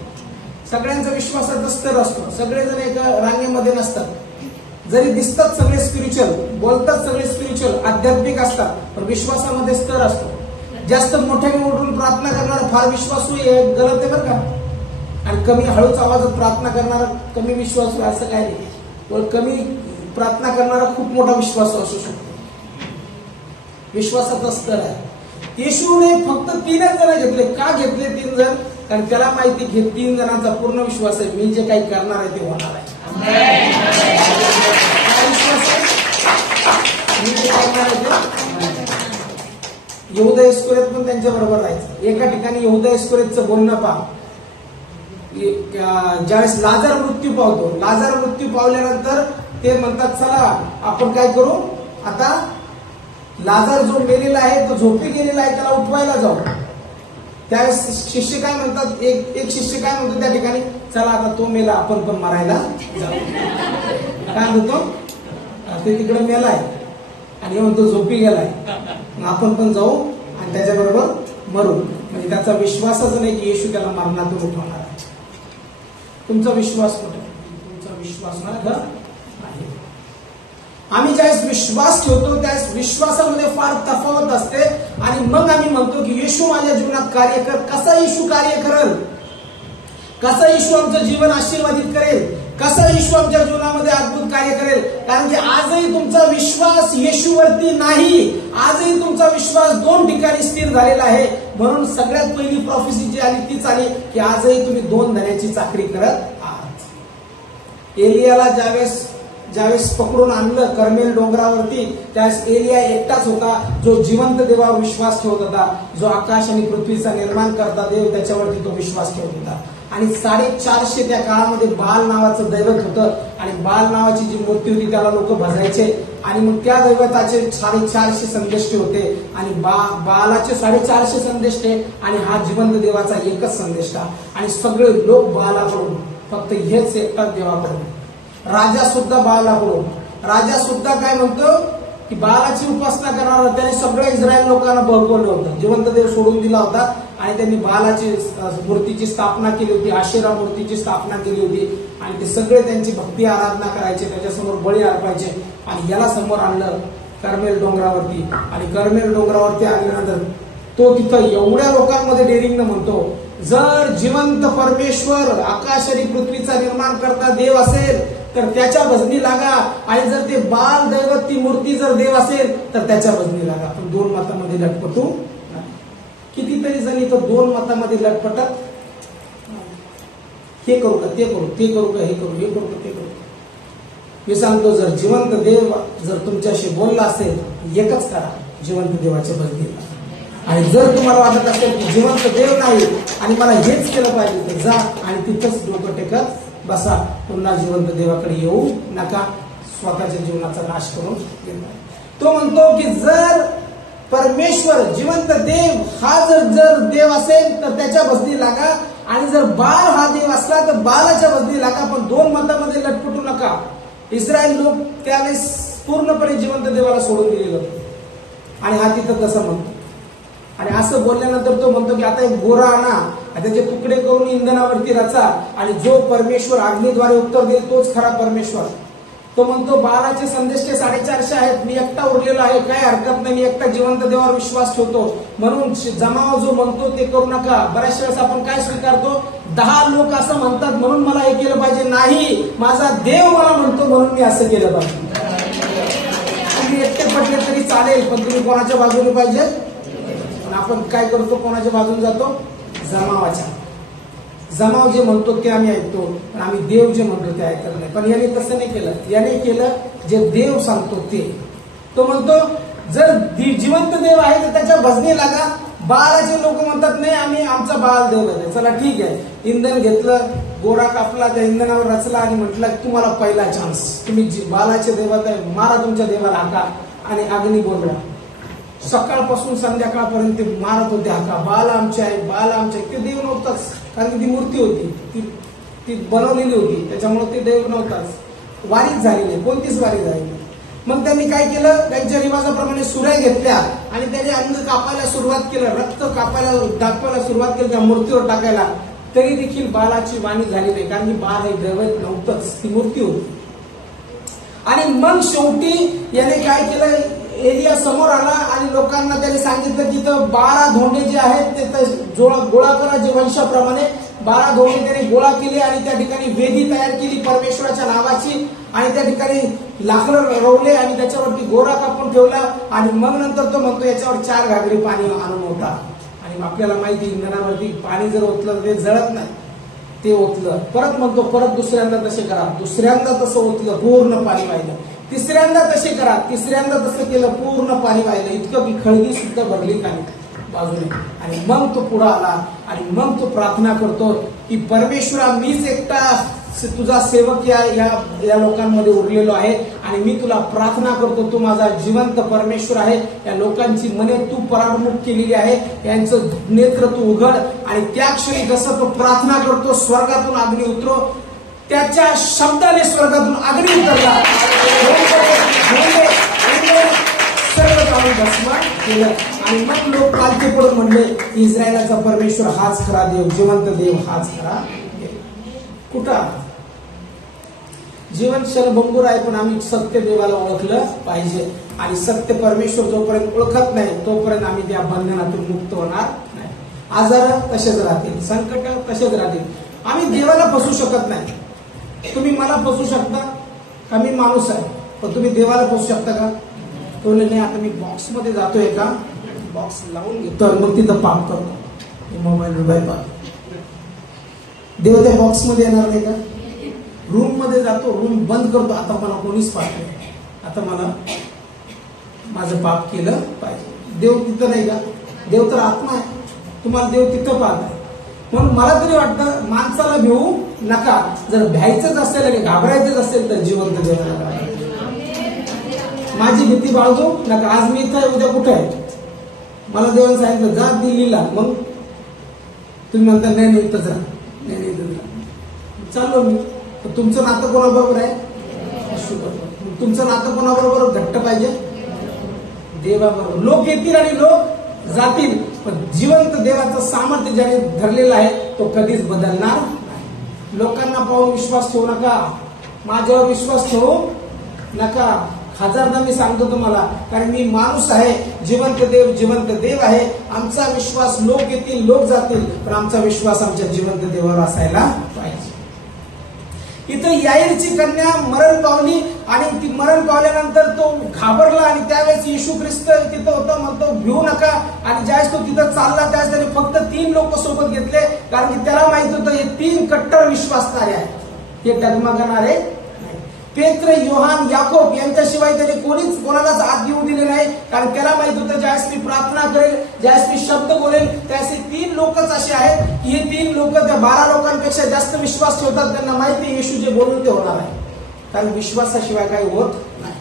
सगळ्यांचा विश्वासाचा स्तर असतो. सगळेजण एका रांगेमध्ये नसतात. जरी दिसतात सगळे स्पिरिच्युअल, बोलतात सगळे स्पिरिच्युअल, आध्यात्मिक असतात, पण विश्वासामध्ये स्तर असतो. जास्त मोठ्याने उठून प्रार्थना करणारा फार विश्वासू गलत आहे बरं का. आणि कमी हळूच आवाजात प्रार्थना करणारा कमी विश्वासू असं काय नाही. कमी प्रार्थना करणारा खूप मोठा विश्वास असू शकतो. विश्वासाचा स्तर आहे. येशूने फक्त 3च जण घेतले. का घेतले 3 जण? कारण त्याला माहिती की 3 जणांचा पूर्ण विश्वास आहे, मी जे काही करणार आहे ते होणार आहे. मी जे करणार आहे ते. यहूदा इस्करियोत पण त्यांच्या बरोबर राहायचं. एका ठिकाणी यहूदा इस्करियोतचं बोलणं पहा. ज्यावेळेस लाजार मृत्यू पावतो, लाजार मृत्यू पावल्यानंतर ते म्हणतात चला आपण काय करू, आता लाजार जो मेलेला आहे तो झोपी गेलेला आहे त्याला उठवायला जाऊ. त्यावेळेस शिष्य काय म्हणतात, एक शिष्य काय म्हणतो त्या ठिकाणी, चला आता तो मेला आपण पण मरायला जाऊ. काय म्हणतो, ते तिकडे मेलाय आणि म्हणतो झोपी गेलाय, आपण पण जाऊ आणि त्याच्याबरोबर मरू. म्हणजे त्याचा विश्वासच नाही की येशू त्याला मरणातून उठवणार आहे. तुमचा विश्वास कुठे? तुमचा विश्वास नाही. आम्ही ज्यावेळेस विश्वास ठेवतो त्यावेळेस विश्वासामध्ये फार तफावत असते. आणि मग आम्ही म्हणतो की येशू माझ्या जीवनात कार्य कर. कसा येशू कार्य करेल? कसा येशू आमचं जीवन आशीर्वादित करेल? कसा येशू आमच्या जीवनामध्ये अद्भुत कार्य करेल? कारण की आजही तुमचा विश्वास येशूवरती नाही. आजही तुमचा विश्वास 2 ठिकाणी स्थिर झालेला आहे. म्हणून सगळ्यात पहिली प्रॉफेसी जी आली तीच आली की आजही तुम्ही 2 धन्याची चाकरी करत आहात. एलियाला ज्यावेळेस पकडून आणलं कर्मेल डोंगरावरती, त्यावेळेस एलिया एकटाच होता जो जिवंत देवावर विश्वास ठेवत होता. जो आकाश आणि पृथ्वीचा निर्माण करता देव त्याच्यावरती तो विश्वास ठेवत होता. आणि 450 त्या काळामध्ये बाल नावाचं दैवत होतं आणि बाल नावाची जी मूर्ती होती त्याला लोक भजायचे. आणि मग त्या दैवताचे 450 संदेष्टे होते आणि बालाचे 450 संदेष्टे आणि हा जिवंत देवाचा एकच संदेष्टा. आणि सगळे लोक बालाकडून, फक्त हेच एकटाच देवाकडून. राजा सुद्धा बालाकडून. राजा सुद्धा काय म्हणतो, की बालाची उपासना करणारा त्याने सगळ्या इस्रायल लोकांना बळकवलं होतं, जिवंत देव सोडून दिला होता आणि त्यांनी बालाची मूर्तीची स्थापना केली होती, आशेरा मूर्तीची स्थापना केली होती आणि ते सगळे त्यांची भक्ती आराधना करायचे, त्याच्यासमोर बळी अर्पायचे आणि याला समोर आणलं कर्मेल डोंगरावरती आणि कर्मेल डोंगरावरती आणल्यानंतर तो तिथं एवढ्या लोकांमध्ये डेअरिंगनं म्हणतो, जर जिवंत परमेश्वर आकाश आणि पृथ्वीचा निर्माण करता देव असेल तर त्याच्या भजनी लागा आणि जर ते बाल दैवत ती मूर्ती जर देव असेल तर त्याच्या भजनी लागा. पण दोन मतामध्ये लटपटू नाही. कितीतरी जण इथं दोन मतामध्ये लटपटत, हे करू का ते करू, ते करू का हे करू, हे करू का ते करू. मी सांगतो, जर जिवंत देव जर तुमच्याशी बोलला असेल एकच करा, जिवंत देवाच्या भजनी लागा. आणि जर तुम्हाला वाटत असेल की जिवंत देव नाही आणि मला हेच केलं पाहिजे तर जा आणि तिथंच डोकं टेकत बसा, पुन्हा जिवंत देवाकडे येऊ नका, स्वतःच्या जीवनाचा नाश करून घेणार. तो म्हणतो की जर परमेश्वर जिवंत देव हा जर देव असेल तर त्याच्या भजनी लागा आणि जर बाल हा देव असला तर बालाच्या भजनी लागा, पण दोन मतामध्ये लटपटू नका. इस्रायल लोक त्यावेळेस पूर्णपणे जिवंत देवाला सोडून दिलेलं होतं आणि हा तिथं तसं म्हणतो. आणि असं बोलल्यानंतर तो म्हणतो की आता एक गोरा आणा, त्याचे तुकडे करून इंधनावरती रचा आणि जो परमेश्वर अग्नीद्वारे उत्तर देईल तोच खरा परमेश्वर. तो म्हणतो बालाचे संदेष्टे 450 आहेत, मी एकटा उरलेला आहे, काय हरकत नाही, मी एकटा जिवंत देवावर विश्वास ठेवतो, म्हणून जमाव जो म्हणतो ते करू नका. बऱ्याच वेळेस आपण काय स्वीकारतो, 10 लोक असं म्हणतात म्हणून मला हे केलं पाहिजे, नाही, माझा देव मला म्हणतो म्हणून मी असं केलं पाहिजे. तुम्ही एकटे पडले तरी चालेल, पण तुम्ही कोणाच्या बाजूने पाहिजे. आपण काय करतो, कोणाच्या बाजूने जातो, जमावाच्या. जमाव जे म्हणतो ते आम्ही ऐकतो, पण आम्ही देव जे म्हणतो ते ऐकत नाही. पण याने तसं नाही केलं, याने केलं जे देव सांगतो ते. तो म्हणतो जर जिवंत देव आहे तर त्याच्या भजनी लागा. बाळाचे लोक म्हणतात नाही, आम्ही आमचा बाळ देव आहे, चला ठीक आहे. इंधन घेतलं, गोरा कापला, त्या इंधनावर रचला आणि म्हटलं तुम्हाला पहिला चान्स, तुम्ही बालाचे देवात आहे, मारा तुमच्या देवाला हाका आणि अग्नी बोलवा. सकाळपासून संध्याकाळपर्यंत ते मारत होते हाका, बाल आमचे आहे, बाल आमचे. ते देव नव्हताच, कारण की ती मूर्ती होती, ती बनवलेली होती, त्याच्यामुळे ते देव नव्हताच. वारीच झाली नाही, कोणतीच वारी झाली नाही. मग त्यांनी काय केलं, त्यांच्या रिवाजाप्रमाणे सुऱ्या घेतल्या आणि त्यांनी अंग कापायला सुरुवात केलं, रक्त कापायला दाखवायला सुरुवात केली त्या मूर्तीवर टाकायला. तरी देखील बालाची वाणी झाली नाही, कारण की बाल हे दैवत नव्हतंच, ती मूर्ती होती. आणि मग शेवटी याने काय केलं, एलिया समोर आला आणि लोकांना त्याने सांगितलं की 12 धोंडे जे आहेत ते गोळा करा, जे वंशाप्रमाणे 12 धोंडे त्याने गोळा केले आणि त्या ठिकाणी वेदी तयार केली परमेश्वराच्या नावाची आणि त्या ठिकाणी लाकडं रोवले आणि त्याच्यावरती गोरा कापून ठेवला. आणि मग नंतर तो म्हणतो याच्यावर 4 घागरी पाणी आणून होता. आणि आपल्याला माहिती, इंधनावरती पाणी जर ओतलं तर ते जळत नाही, ते ओतलं. परत म्हणतो परत दुसऱ्यांदा तसे करा, दुसऱ्यांदा तसं ओतलं, पूर्ण पाणी वाहिलं. तिसऱ्यांदा तसे करा, तिसऱ्यांदा तसं केलं, पूर्ण पाणी वाहिलं, इतकं की खळगी सुद्धा भरली नाही बाजूने. आणि मग तो पुढे आला आणि मग तो प्रार्थना करतो की परमेश्वरा, मीच एकटा तुझा सेवक या लोकांमध्ये उरलेलो आहे आणि मी तुला प्रार्थना करतो, तू माझा जिवंत परमेश्वर आहे. या लोकांची मने तू पराडमुख केलेली आहे, यांचं नेत्र तू उघड. आणि त्या क्षणी जसं तो प्रार्थना करतो, स्वर्गातून अग्नी उतरो, त्याच्या शब्दाने स्वर्गातून अग्नी उतरला, सर्व जाऊन भस्म केलं. आणि मग लोक पालखी पडून म्हणले, इस्रायलाचा परमेश्वर हाच खरा देव, जिवंत देव हाच खरा देव. कुठं जीवन क्षणभंगूर आहे, पण आम्ही सत्य देवाला ओळखलं पाहिजे. आणि सत्य परमेश्वर जोपर्यंत ओळखत नाही तोपर्यंत आम्ही त्या बंधनातून मुक्त होणार नाही. आजार तसेच राहतील, संकट तसेच राहतील. आम्ही देवाला फसू शकत नाही. तुम्ही मला फसू शकता का, मी माणूस आहे, पण तुम्ही देवाला फसू शकता का. तो नाही, आता मी बॉक्स मध्ये जातोय का, बॉक्स लावून घेतो मग तिथं पाप करतो, मोबाईल पाहतो. देव त्या बॉक्स मध्ये येणार नाही का. रूम मध्ये जातो, रूम बंद करतो, आता मला कोणीच पाहत नाही, आता मला माझं पाप केलं पाहिजे. देव तिथं नाही का, देव तर आत्मा आहे, तुम्हाला देव तिथं पाहत आहे. म्हणून मला तरी वाटतं माणसाला भिवू नका. जर भ्यायचंच असेल आणि घाबरायचंच असेल तर जिवंत देवाला. माझी भीती बाळगू नका. आज मी इथं आहे, उद्या कुठे आहे. मला देवाने सांगितलं जा दिल्लीला, मग तुम्ही म्हणता नाही नाही इथंच राहा, नाही नाही इथंच राहा. चाललो मी. तुमचं नातं कोणाबरोबर आहे, तुमचं नातं कोणाबरोबर घट्ट पाहिजे, देवाबरोबर. लोक येतील आणि लोक जातील, पण जिवंत देवाचं सामर्थ्य ज्याने धरलेलं आहे तो कधीच बदलणार नाही. लोकांना पाहून विश्वास ठेवू नका, माझ्यावर विश्वास ठेवू नका. हजारदा मी सांगतो तुम्हाला, कारण मी माणूस आहे, जिवंत देव आहे. आमचा विश्वास लोक येतील लोक जातील, पण आमचा विश्वास आमच्या जिवंत देवावर असायला पाहिजे. इथं याईरची कन्या मरण पावली आणि ती मरण पावल्यानंतर तो घाबरला आणि त्यावेळेस येशू ख्रिस्त तिथं होता, म्हणतो भिवू नका. आणि ज्यावेळेस तो तिथं चालला त्यावेळेस त्याने फक्त 3 लोक सोबत घेतले, कारण की त्याला माहित होतं हे 3 कट्टर विश्वासणारे आहेत, हे डगमगणारे. पेत्र, योहान, याकोब यांच्याशिवाय त्याने कोणालाच आत येऊ दिले नाही, कारण त्याला माहित होतं ज्यावेळेस मी प्रार्थना करेल, ज्यावेळेस मी शब्द बोलेल, त्यावेळेस 3 लोकच असे आहेत की हे 3 लोक त्या 12 लोकांपेक्षा जास्त विश्वास ठेवतात. त्यांना माहिती येशू जे बोलून ते होणार आहे, कारण विश्वासाशिवाय काही होत नाही.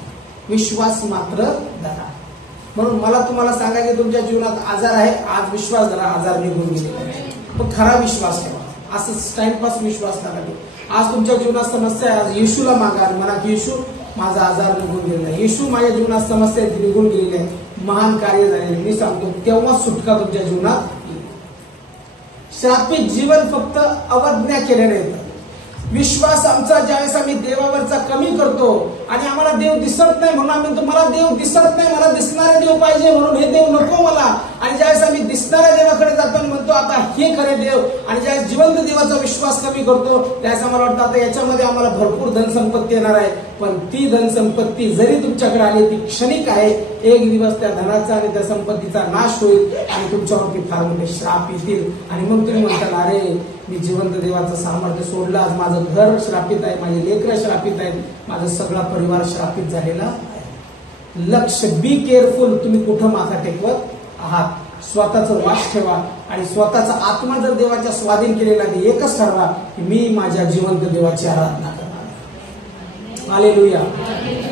विश्वास मात्र धरा. म्हणून मला तुम्हाला सांगायचे, तुमच्या जीवनात आजार आहे, आज विश्वास धरा, आजार निघून गेले. पण खरा विश्वास ठेवा, असं टाइमपास विश्वास नका ठेवू. आज तुमच्या जीवनात समस्या आहे, आज येशूला मागा आणि म्हणा की येशू माझा आजार निघून गेलेला आहे, येशू माझ्या जीवनात समस्या आहे ती निघून गेलेली आहे, महान कार्य झालेले. मी सांगतो तेव्हा सुटका तुमच्या जीवनात येईल. श्रापित जीवन फक्त अवज्ञा केल्याने येतं. विश्वास आमचा ज्यावेळेस आम्ही देवावरचा कमी करतो आणि आम्हाला देव दिसत नाही म्हणून आम्ही म्हणतो मला देव दिसत नाही, मला दिसणारे देव पाहिजे, म्हणून हे देव नको मला. आणि ज्यावेळेस आम्ही दिसणाऱ्या देवाकडे जातो आणि म्हणतो आता हे खरे देव, आणि ज्यावेळेस जिवंत देवाचा विश्वास कमी करतो त्यावेळेस आम्हाला वाटतं आता याच्यामध्ये आम्हाला भरपूर धनसंपत्ती येणार आहे. पण ती धनसंपत्ती जरी तुमच्याकडे आली ती क्षणिक आहे. एक दिवस त्या धनाचा आणि त्या संपत्तीचा नाश होईल आणि तुमच्यावरती फार मोठे श्राप येतील. आणि मग तुम्ही म्हणताल अरे मी जिवंत देवाचं सामर्थ्य सोडलं, आज माझं घर श्रापित आहे, माझे लेकरं श्रापित आहेत, माझा सगळा परिवार श्रापित झालेला आहे. लक्ष, बी केअरफुल, तुम्ही कुठं माथा टेकवत आहात. स्वतःचं वास ठेवा आणि स्वतःचा आत्मा जर देवाच्या स्वाधीन केलेला आहे, एकच ठरवा की मी माझ्या जिवंत देवाची आराधना करणार. हालेलुया.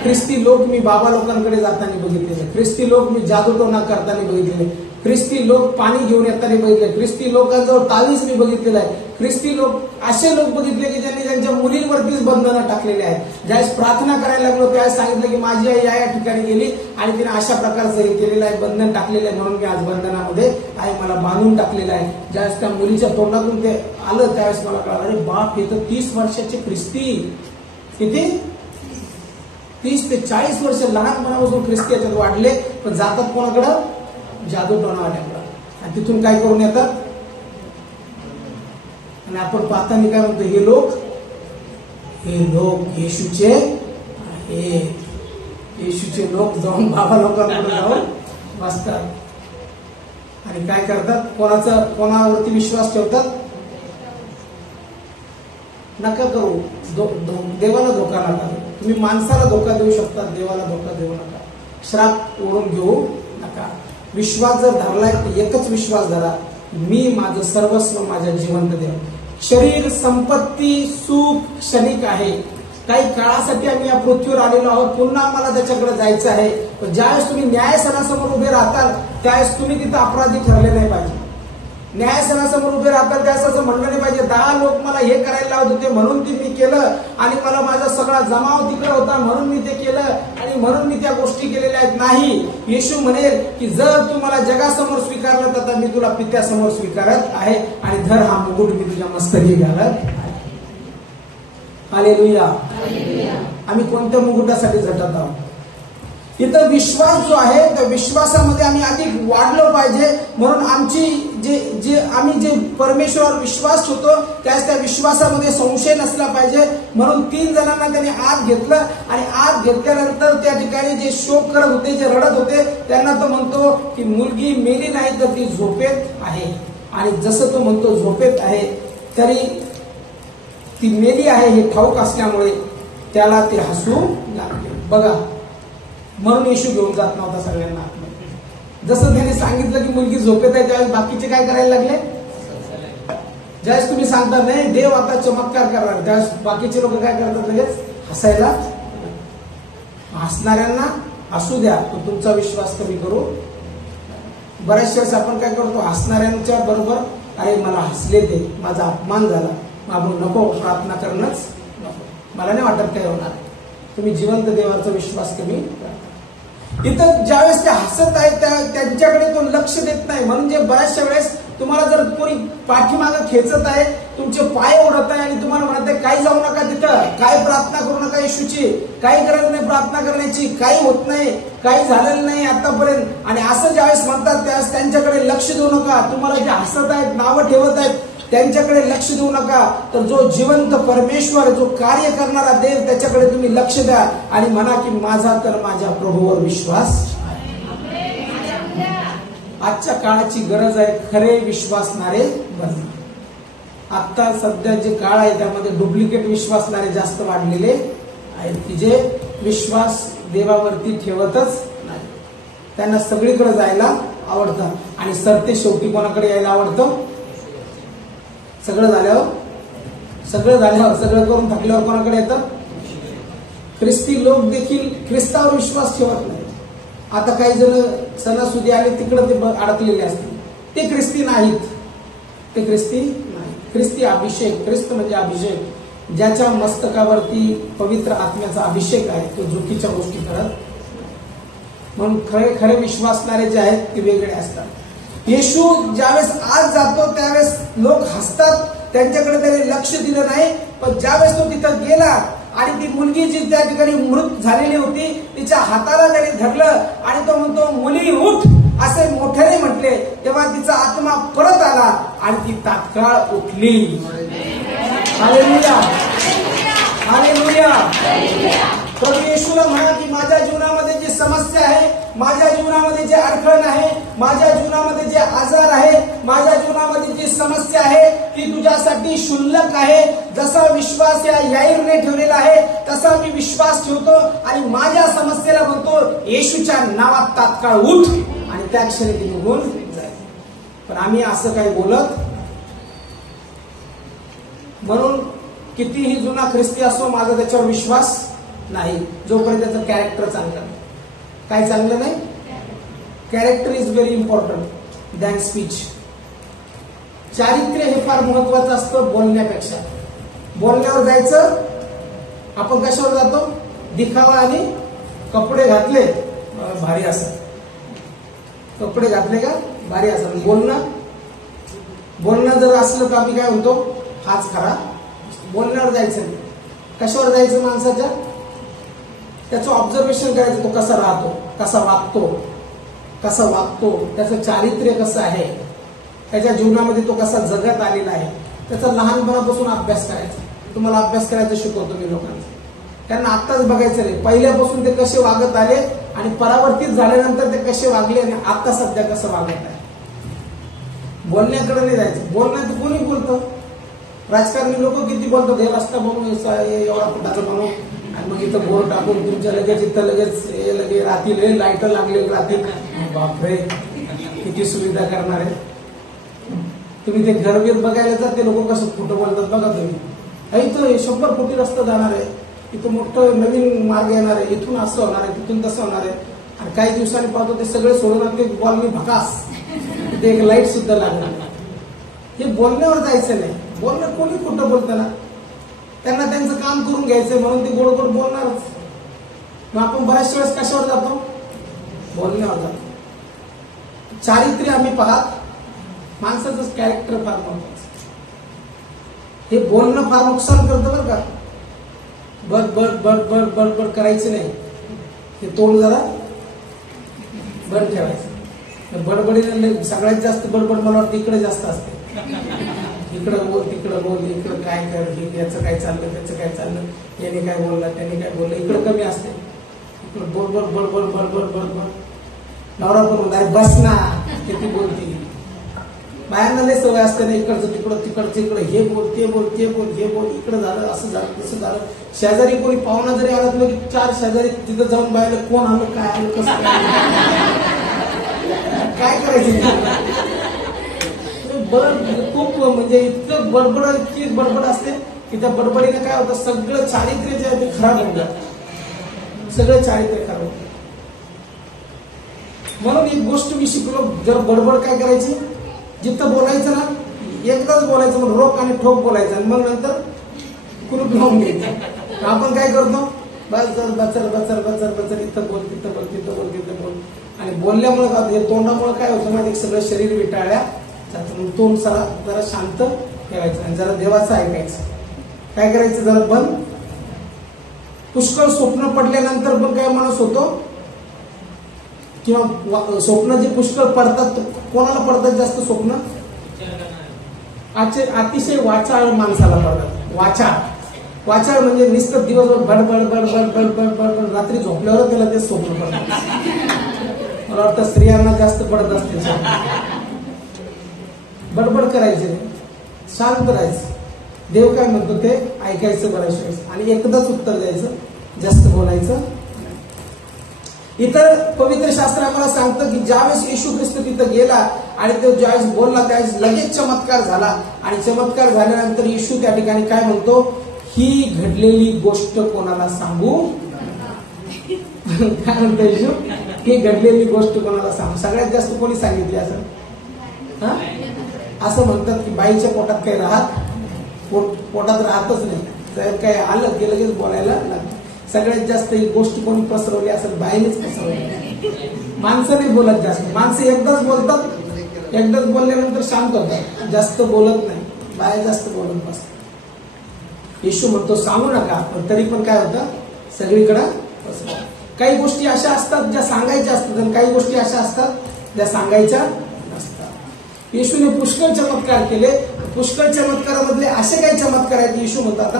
ख्रिस्ती लोक मी बाबा लोकांकडे जाताना बघितलेले, ख्रिस्ती लोक मी जादूटोणा करताना बघितलेले, ख्रिस्ती लोक पाणी घेऊन येताना बघितले, ख्रिस्ती लोकांजवळ तावीज मी बघितलेला आहे, ख्रिस्ती लोक असे लोक बघितले की ज्यांनी त्यांच्या मुलींवरतीच बंधनं टाकलेले आहेत. ज्यावेळेस प्रार्थना करायला लागलो त्यावेळेस सांगितलं की माझी आई या ठिकाणी गेली आणि तिने अशा प्रकारचं हे केलेलं आहे, बंधन टाकलेलं आहे, म्हणून मी आज बंधनामध्ये आहे, मला बांधून टाकलेलं आहे. ज्यावेळेस त्या मुलीच्या तोंडातून ते आलं त्यावेळेस मला कळलं अरे बाप, हे तर 30 वर्षाचे ख्रिस्ती, किती 30 ते 40 वर्ष लहानपणापासून ख्रिस्ती याच्यात वाढले, पण जातात कोणाकडं? जादूटोणावाल्याकडं. आणि तिथून काय करून येतात? आणि आपण पाहताना काय म्हणतो, हे लोक येशूचे आहे. येशूचे लोक जाऊन बाबा लोकांकडे जाऊन बसतात आणि काय करतात? कोणावरती विश्वास ठेवतात? नका करू. देवाला धोका नका देऊ. तुम्ही माणसाला धोका देऊ शकता, देवाला धोका देऊ नका. श्राप ओढून घेऊ नका. विश्वास जर धरलाय तर एकच विश्वास धरा, मी माझं सर्वस्व माझ्या जिवंत देव. शरीर, संपत्ती, सुख क्षणिक आहे. काही काळासाठी आम्ही या पृथ्वीवर आलेलो आहोत, पुन्हा आम्हाला त्याच्याकडे जायचं आहे. पण ज्यावेळेस तुम्ही न्यायसनासमोर उभे राहताल त्यावेळेस तुम्ही तिथं अपराधी ठरले नाही पाहिजे. न्यायसनासमोर उभे राहताल त्यावेळेस असं म्हणलं नाही पाहिजे 10 लोक मला हे करायला लावत होते म्हणून ते मी केलं आणि मला माझा सगळा जमाव तिकडे होता म्हणून मी ते केलं आणि म्हणून मी त्या गोष्टी केलेल्या आहेत. नाही, येशू म्हणेल की जर तू मला जगासमोर स्वीकारलं तर मी तुला पित्यासमोर स्वीकारत आहे आणि धर हा मुकुट मी तुझ्या मस्तकी घालत आहे. हालेलुया. आम्ही कोणत्या मुकुटासाठी झटत आहोत? इथं विश्वास जो आहे त्या विश्वासामध्ये आम्ही अधिक वाढलो पाहिजे. म्हणून आमची आम्ही जे परमेश्वरावर विश्वास ठेवतो त्या विश्वासामध्ये संशय नसला पाहिजे. म्हणून 3 जणांना त्यांनी आत घेतलं आणि आत घेतल्यानंतर त्या ठिकाणी जे शोक करत होते, जे रडत होते, त्यांना तो म्हणतो की मुलगी मेली नाही तर ती झोपेत आहे. आणि जसं तो म्हणतो झोपेत आहे तरी ती मेली आहे हे ठाऊक असल्यामुळे त्याला ते हसू लागले. बघा, म्हणून येशू घेऊन जात नव्हता सगळ्यांना. जसं त्याने सांगितलं की मुलगी झोपेत आहे त्यावेळेस बाकीचे काय करायला लागले? ज्यावेळेस तुम्ही सांगता नाही देव आता चमत्कार करणार त्यावेळेस बाकीचे लोक काय करतात? लगेच हसायला. हसणाऱ्यांना हसू द्या, पण तुमचा विश्वास कमी करू. बऱ्याचशा वेळेस आपण काय करतो? हसणाऱ्यांच्या बरोबर अरे मला हसले ते, माझा अपमान झाला, आपण नको प्रार्थना करणंच नको, मला नाही वाटत काय होणार. तुम्ही जिवंत देवाचा विश्वास कमी करा. इथं ज्यावेळेस ते हसत आहेत त्यांच्याकडे तो लक्ष देत नाही. म्हणजे बऱ्याचशा वेळेस तुम्हाला जर कोणी पाठीमागं खेचत आहे, तुमचे पाय ओढत आहे आणि तुम्हाला म्हणत आहे काही जाऊ नका तिथं, काही प्रार्थना करू नका येशूची, काही गरज नाही प्रार्थना करण्याची, काही होत नाही, काही झालेलं नाही आतापर्यंत, आणि असं ज्यावेळेस म्हणतात त्यावेळेस त्यांच्याकडे लक्ष देऊ नका. तुम्हाला जे हसत आहेत, नावं ठेवत आहेत, त्यांच्याकडे लक्ष देऊ नका. तर जो जिवंत परमेश्वर, जो कार्य करणारा देव, त्याच्याकडे तुम्ही लक्ष द्या आणि म्हणा की माझा तर माझ्या प्रभूवर विश्वास. आजच्या काळाची गरज आहे खरे विश्वासणारे बनणं. आता सध्या जे काळ आहे त्यामध्ये डुप्लिकेट विश्वासणारे जास्त वाढलेले आहेत, की जे विश्वास देवावरती ठेवतच नाही. त्यांना सगळीकडे जायला आवडतं आणि सरते शेवटी कोणाकडे यायला आवडतं. सगळं झाल्यावर सगळं करून थकल्यावर कोणाकडे येतं. ख्रिस्ती लोक देखील ख्रिस्तावर विश्वास ठेवत नाही. आता काही जण सणासुदी आले तिकडे ते अडकलेले असतील, ते ख्रिस्ती नाहीत. ते ख्रिस्ती नाही. ख्रिस्ती अभिषेक, ख्रिस्त म्हणजे अभिषेक, ज्याच्या मस्तकावरती पवित्र आत्म्याचा अभिषेक आहे, तो चुकीच्या गोष्टी करत. म्हणून खरे विश्वासणारे जे आहेत ते वेगळे असतात. येशू ज्यावेळेस आज जातो त्यावेळेस लोक हसतात, त्यांच्याकडे त्याने लक्ष दिलं नाही. पण ज्यावेळेस तो तिथं गेला आणि ती मुलगी जी त्या ठिकाणी मृत झालेली होती, तिच्या हाताला त्याने धरलं आणि तो म्हणतो मुली उठ असे मोठ्याने म्हटले, तेव्हा तिचा आत्मा परत आला आणि ती तात्काळ उठली. Hallelujah, hallelujah. प्रभू येशूला म्हणा की माझ्या जीवनामध्ये जी समस्या आहे, माझ्या जीवनामध्ये जे अडखळण आहे, माझ्या जीवनामध्ये जे आजार आहे, माझ्या जीवनामध्ये जी समस्या आहे ती तुझ्यासाठी क्षुल्लक आहे. जसा विश्वास या याईरने ठेवलेला आहे तसा मी विश्वास ठेवतो आणि माझ्या समस्येला म्हणतो येशूच्या नावात तात्काळ उठ, आणि त्या क्षणी ती निघून जाईल. पण आम्ही असं काही बोलत. म्हणून कितीही जुना ख्रिस्ती असो, माझा त्याच्यावर विश्वास नाही जोपर्यंत त्याचं कॅरेक्टर चांगलं नाही. काय चांगलं नाही? Character is very important than speech. चारित्र्य हे फार महत्वाचं असतं बोलण्यापेक्षा. बोलण्यावर जायचं, आपण कशावर जातो? दिखावा आणि कपडे घातले भारी असत, कपडे घातले का भारी असत. बोलणं जर असलं तर आम्ही काय म्हणतो, हाच खरा. बोलण्यावर जायचं नाही. कशावर जायचं? माणसाच्या त्याचं ऑब्झर्वेशन करायचं, तो कसा राहतो, कसा वागतो, त्याचं चारित्र्य कसं आहे, त्याच्या जीवनामध्ये तो कसा जगत आलेला आहे, त्याचा लहानपणापासून अभ्यास करायचा. तुम्हाला अभ्यास करायचं शिकवतो मी लोकांना. त्यांना आत्ताच बघायचं नाही, पहिल्यापासून ते कसे वागत आले आणि परावर्तित झाल्यानंतर ते कसे वागले आणि आता सध्या कसं वागत आहे. बोलण्याकडे नाही जायचं. बोलण्यात कोणी बोलतं? राजकारणी लोक किती बोलतात, हे रस्ता बनवून एवढा फुटाचा बनवून आणि मग इथं बोर टाकून तुमच्या लगेच इथं लगेच राहतील, लाईट लागले राहतील. बापरे, किती सुविधा करणार आहे. तुम्ही ते घरबीर बघायला जा, ते लोक कसं खोटं बोलतात बघा तुम्ही. इथं 100 कोटी रस्ता जाणार आहे, इथं मोठं नवीन मार्ग येणार आहे, इथून असं होणार आहे, तिथून तसं होणार आहे. आणि काही दिवसांनी पाहतो ते सगळे सोडून आपले बॉलनी भकास, तिथे एक लाईट सुद्धा लागणार. हे बोलण्यावर जायचं नाही. बोलणं कोणी खोटं बोलतं ना, त्यांना त्यांचं काम करून घ्यायचंय म्हणून ते गोड गोड बोलणारच. मग आपण बऱ्याचशा वेळेस कशावर जातो? बोलण्यावर जातो. चारित्र्य आम्ही पाहत, माणसाचं कॅरेक्टर फार महत्वाचं. हे बोलणं फार नुकसान करतं बरं का. बड करायचं नाही. हे तोंड जरा बंद ठेवायचं. बडबडीने सगळ्यात जास्त बडबड मला वाटतं इकडे जास्त असते. इकडं बोल, तिकडं बोल, इकडं काय कर, याचं काय चाललं, त्याचं काय चाललं, याने काय बोलला, त्याने काय बोललं, इकडं कमी असते. इकडं बडबड. नवरा पण म्हणणार बस ना, किती बोलती. बायांना लय सवय असते ना, इकडचं तिकडचं इकडं, हे बोल, ते बोल, इकडं झालं, असं झालं, तसं झालं. शेजारी कोणी पाहुणा जरी आला तर 4 शेजारी तिथं जाऊन बाहेर कोण आलं, काय आलं, कसं काय करायचं. खूप म्हणजे इतकं इतकी बडबड असते की त्या बडबडीने काय होतं, सगळं चारित्र्य जे आहे ते खराब होऊन जातं. सगळं चारित्र्य खराब होतं. म्हणून एक गोष्ट मी शिकलो, जर बडबड काय करायची, जिथं बोलायचं ना एकदाच बोलायचं, मग रोख आणि ठोक बोलायचं आणि मग नंतर कुलूप लावून घ्यायचं. आपण काय करतो, बस जर बचर बचर बचर बचर इथं बोल तिथं बोल तिथं बोल तिथं बोल. आणि बोलल्यामुळे काय तोंडामुळे काय होतं माहिती, सगळं शरीर विटाळल्या जातं. तोंड जरा शांत ठेवायचं आणि जरा देवाचं ऐकायचं. काय करायचं, जरा बंद. पुष्कळ स्वप्न पडल्यानंतर पण काय माणूस होतो, किंवा स्वप्न जे पुष्कळ पडतात, कोणाला पडतात जास्त स्वप्न? अतिशय वाचाळ माणसाला पडतात. वाचाळ म्हणजे नुसतं दिवसभर बडबड बडबड बडबड बडबड, रात्री झोपल्यावर त्याला ते स्वप्न पडतात. मला वाटतं स्त्रियांना जास्त पडत असते. बडबड करायचे, शांत राहायचं. देव काय म्हणतो ते ऐकायचं बऱ्याच वेळेस आणि एकदाच उत्तर द्यायचं, जास्त बोलायचं. इतर पवित्र शास्त्र आम्हाला सांगतं की ज्यावेळेस येशू ख्रिस्त तिथं गेला आणि तो ज्यावेळेस बोलला त्यावेळेस लगेच चमत्कार झाला. आणि चमत्कार झाल्यानंतर येशू त्या ठिकाणी काय म्हणतो, ही घडलेली गोष्ट कोणाला सांगू. काय म्हणतो येशू, ही घडलेली गोष्ट कोणाला सांगू. सगळ्यात जास्त कोणी सांगितली असं? असं म्हणतात की बाईच्या पोटात काही पोटात राहतच नाही, जर काही आलं की लगेच बोलायला लागतं. सगळ्यात जास्त ही गोष्ट कोणी पसरवली असेल, बाईनेच पसरवली. माणसं नाही बोलत जास्त. माणसं एकदाच बोलतात, एकदाच बोलल्यानंतर शांत होतात, जास्त बोलत नाही. बाया जास्त बोलत बसतात. येशू म्हणतो सांगू नका, पण तरी पण काय होतं, सगळीकडे पसरतात. काही गोष्टी अशा असतात ज्या सांगायच्या असतात आणि काही गोष्टी अशा असतात ज्या सांगायच्या नसतात. येशूने पुष्कळ चमत्कार केले. पुष्कळ चमत्कारामधले असे काही चमत्कार आहेत, येशू म्हणतात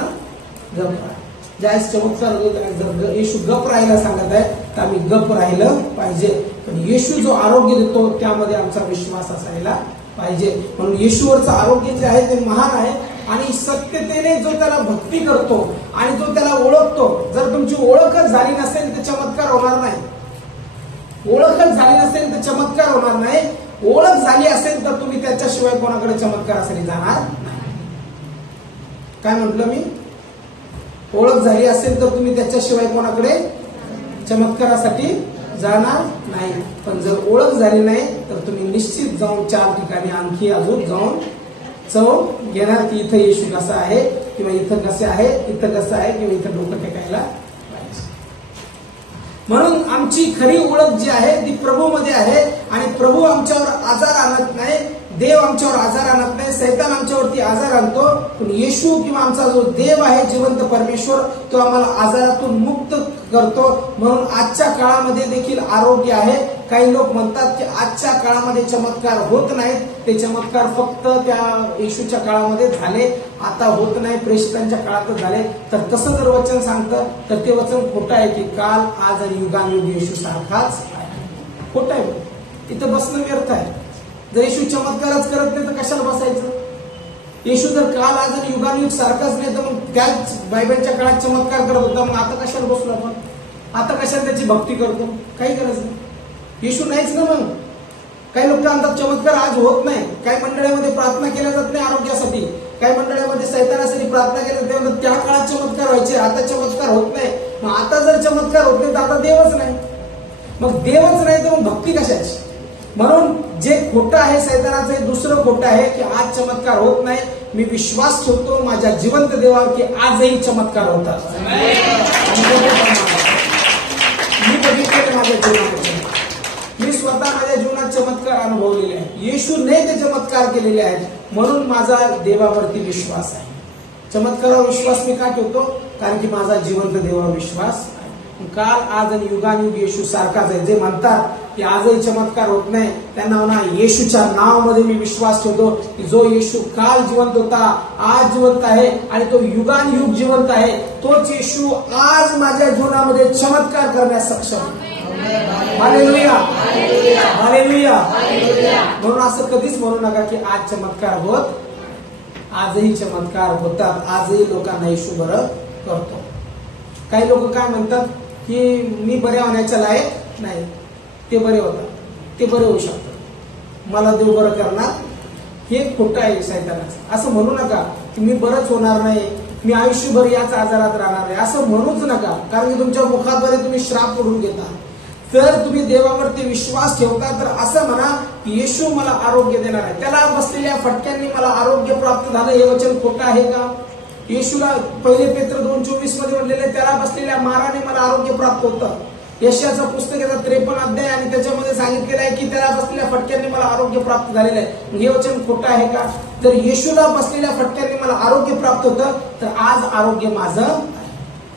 गप राहा. ज्यावेळेस चमत्कार येशू गप राहायला सांगत आहे तर आम्ही गप राहिलं पाहिजे. पण येशू जो आरोग्य देतो त्यामध्ये आमचा विश्वास असायला पाहिजे. म्हणून येशूवरचं आरोग्य जे आहे ते महान आहे. आणि सत्यतेने जो त्याला भक्ती करतो आणि जो त्याला ओळखतो, जर तुमची ओळखच झाली नसेल तर चमत्कार होणार नाही. ओळखच झाली नसेल तर चमत्कार होणार नाही. ओळख झाली असेल तर तुम्ही त्याच्याशिवाय कोणाकडे चमत्कारासाठी जाणार नाही. काय म्हटलं मी? ओळख झाली असेल तर तुम्ही त्याच्याशिवाय कोणाकडे चमत्कारासाठी जाणार नाही. पण जर ओळख झाली नाही तर तुम्ही निश्चित जाऊन 4 ठिकाणी आणखी अजून जाऊन चव घेणार की इथं येशू कसा आहे, किंवा इथं कसे आहे, इथं कसं आहे, किंवा इथं डोकं टेकायला पाहिजे. म्हणून आमची खरी ओळख जी आहे ती प्रभूमध्ये आहे. आणि प्रभू आमच्यावर आजार आणत नाही, देव आमच्यावर आजार आणत नाही, सैतान आमच्यावरती आजार आणतो. पण येशू किंवा आमचा जो देव आहे जिवंत परमेश्वर, तो आम्हाला आजारातून मुक्त करतो. म्हणून आजच्या काळामध्ये देखील आरोग्य आहे. काही लोक म्हणतात की आजच्या काळामध्ये चमत्कार होत नाहीत, ते चमत्कार फक्त त्या येशूच्या काळामध्ये झाले, आता होत नाही, प्रेषितांच्या काळातच झाले. तर तसं जर वचन सांगतं तर ते वचन खोटं आहे की काल आज आणि युगानुयुग येशू सारखाच आहे. खोटं आहे. इथं बसणं व्यर्थ आहे. जर येशू चमत्कारच करत नाही तर कशाला बसायचं? येशू जर काल आज आणि युगानुयुग सारखाच नाही तर मग त्याच बायबलच्या काळात चमत्कार करत होता, मग आता कशाला बसलो आपण? आता कशाला त्याची भक्ती करतो? काही गरज नाही. येशू नाहीच ना. मग काही लोक म्हणतात चमत्कार आज होत नाही. काही मंडळामध्ये प्रार्थना केल्या जात नाही आरोग्यासाठी, काही मंडळामध्ये सैतानासाठी प्रार्थना केल्या जाते. त्या काळात चमत्कार व्हायचे, आता चमत्कार होत नाही. मग आता जर चमत्कार होत नाही तर आता देवच नाही. मग देवच नाही तर मग भक्ती कशाची? म्हणून जे खोटं आहे सैतानाचं, हे दुसरं खोटं आहे की आज चमत्कार होत नाही. मी विश्वास ठेवतो माझ्या जिवंत देवावर की आजही चमत्कार होतात. मी बघितलेले माझ्या जीवनामध्ये, मी स्वतः माझ्या जीवनात चमत्कार अनुभवलेले आहे. येशूने ते चमत्कार केलेले आहेत. म्हणून माझा देवावरती विश्वास आहे. चमत्कारावर विश्वास मी का ठेवतो? कारण की माझा जिवंत देवावर विश्वास आहे. काल आज आणि युगानुयुग येशू सारखाच आहे. जे म्हणतात की आजही चमत्कार होत नाही त्यांना म्हणा येशूच्या नावामध्ये मी विश्वास ठेवतो की जो येशू काल जिवंत होता, आज जिवंत आहे आणि तो युगानुयुग जिवंत आहे. तोच येशू आज माझ्या जीवनामध्ये चमत्कार करण्यास सक्षम. Hallelujah, hallelujah. म्हणून असं कधीच म्हणू नका की आज चमत्कार होत. आजही चमत्कार होतात. आजही लोकांना येशू बरं करतो. काही लोक काय म्हणतात की मी बरे होण्याच्या लायक नाही, ते बरे होतात, ते बरे होऊ शकतात, मला देव बरं करणार. हे खोटं आहे सैतानाचं. असं म्हणू नका की मी बरंच होणार नाही, मी आयुष्यभर याच आजारात राहणार नाही, असं म्हणूच नका. कारण की तुमच्या मुखाद्वारे तुम्ही श्राप पडून घेता. तर तुम्ही देवावरती विश्वास ठेवता तर असं म्हणा की येशू मला आरोग्य देणार आहे. त्याला बसलेल्या फटक्यांनी मला आरोग्य प्राप्त झालं, हे वचन खोटं आहे का? येशूला पहिले पेत्र 2:24 मध्ये म्हणलेले त्याला बसलेल्या माराने मला आरोग्य प्राप्त होतं. यशाचं पुस्तक याचा 53 अध्याय आणि त्याच्यामध्ये सांगितलेलं आहे की त्याला बसलेल्या फटक्यांनी मला आरोग्य प्राप्त झालेलं आहे. हे वचन खोटं आहे का? तर येशूला बसलेल्या फटक्यांनी मला आरोग्य प्राप्त होतं, तर आज आरोग्य माझं.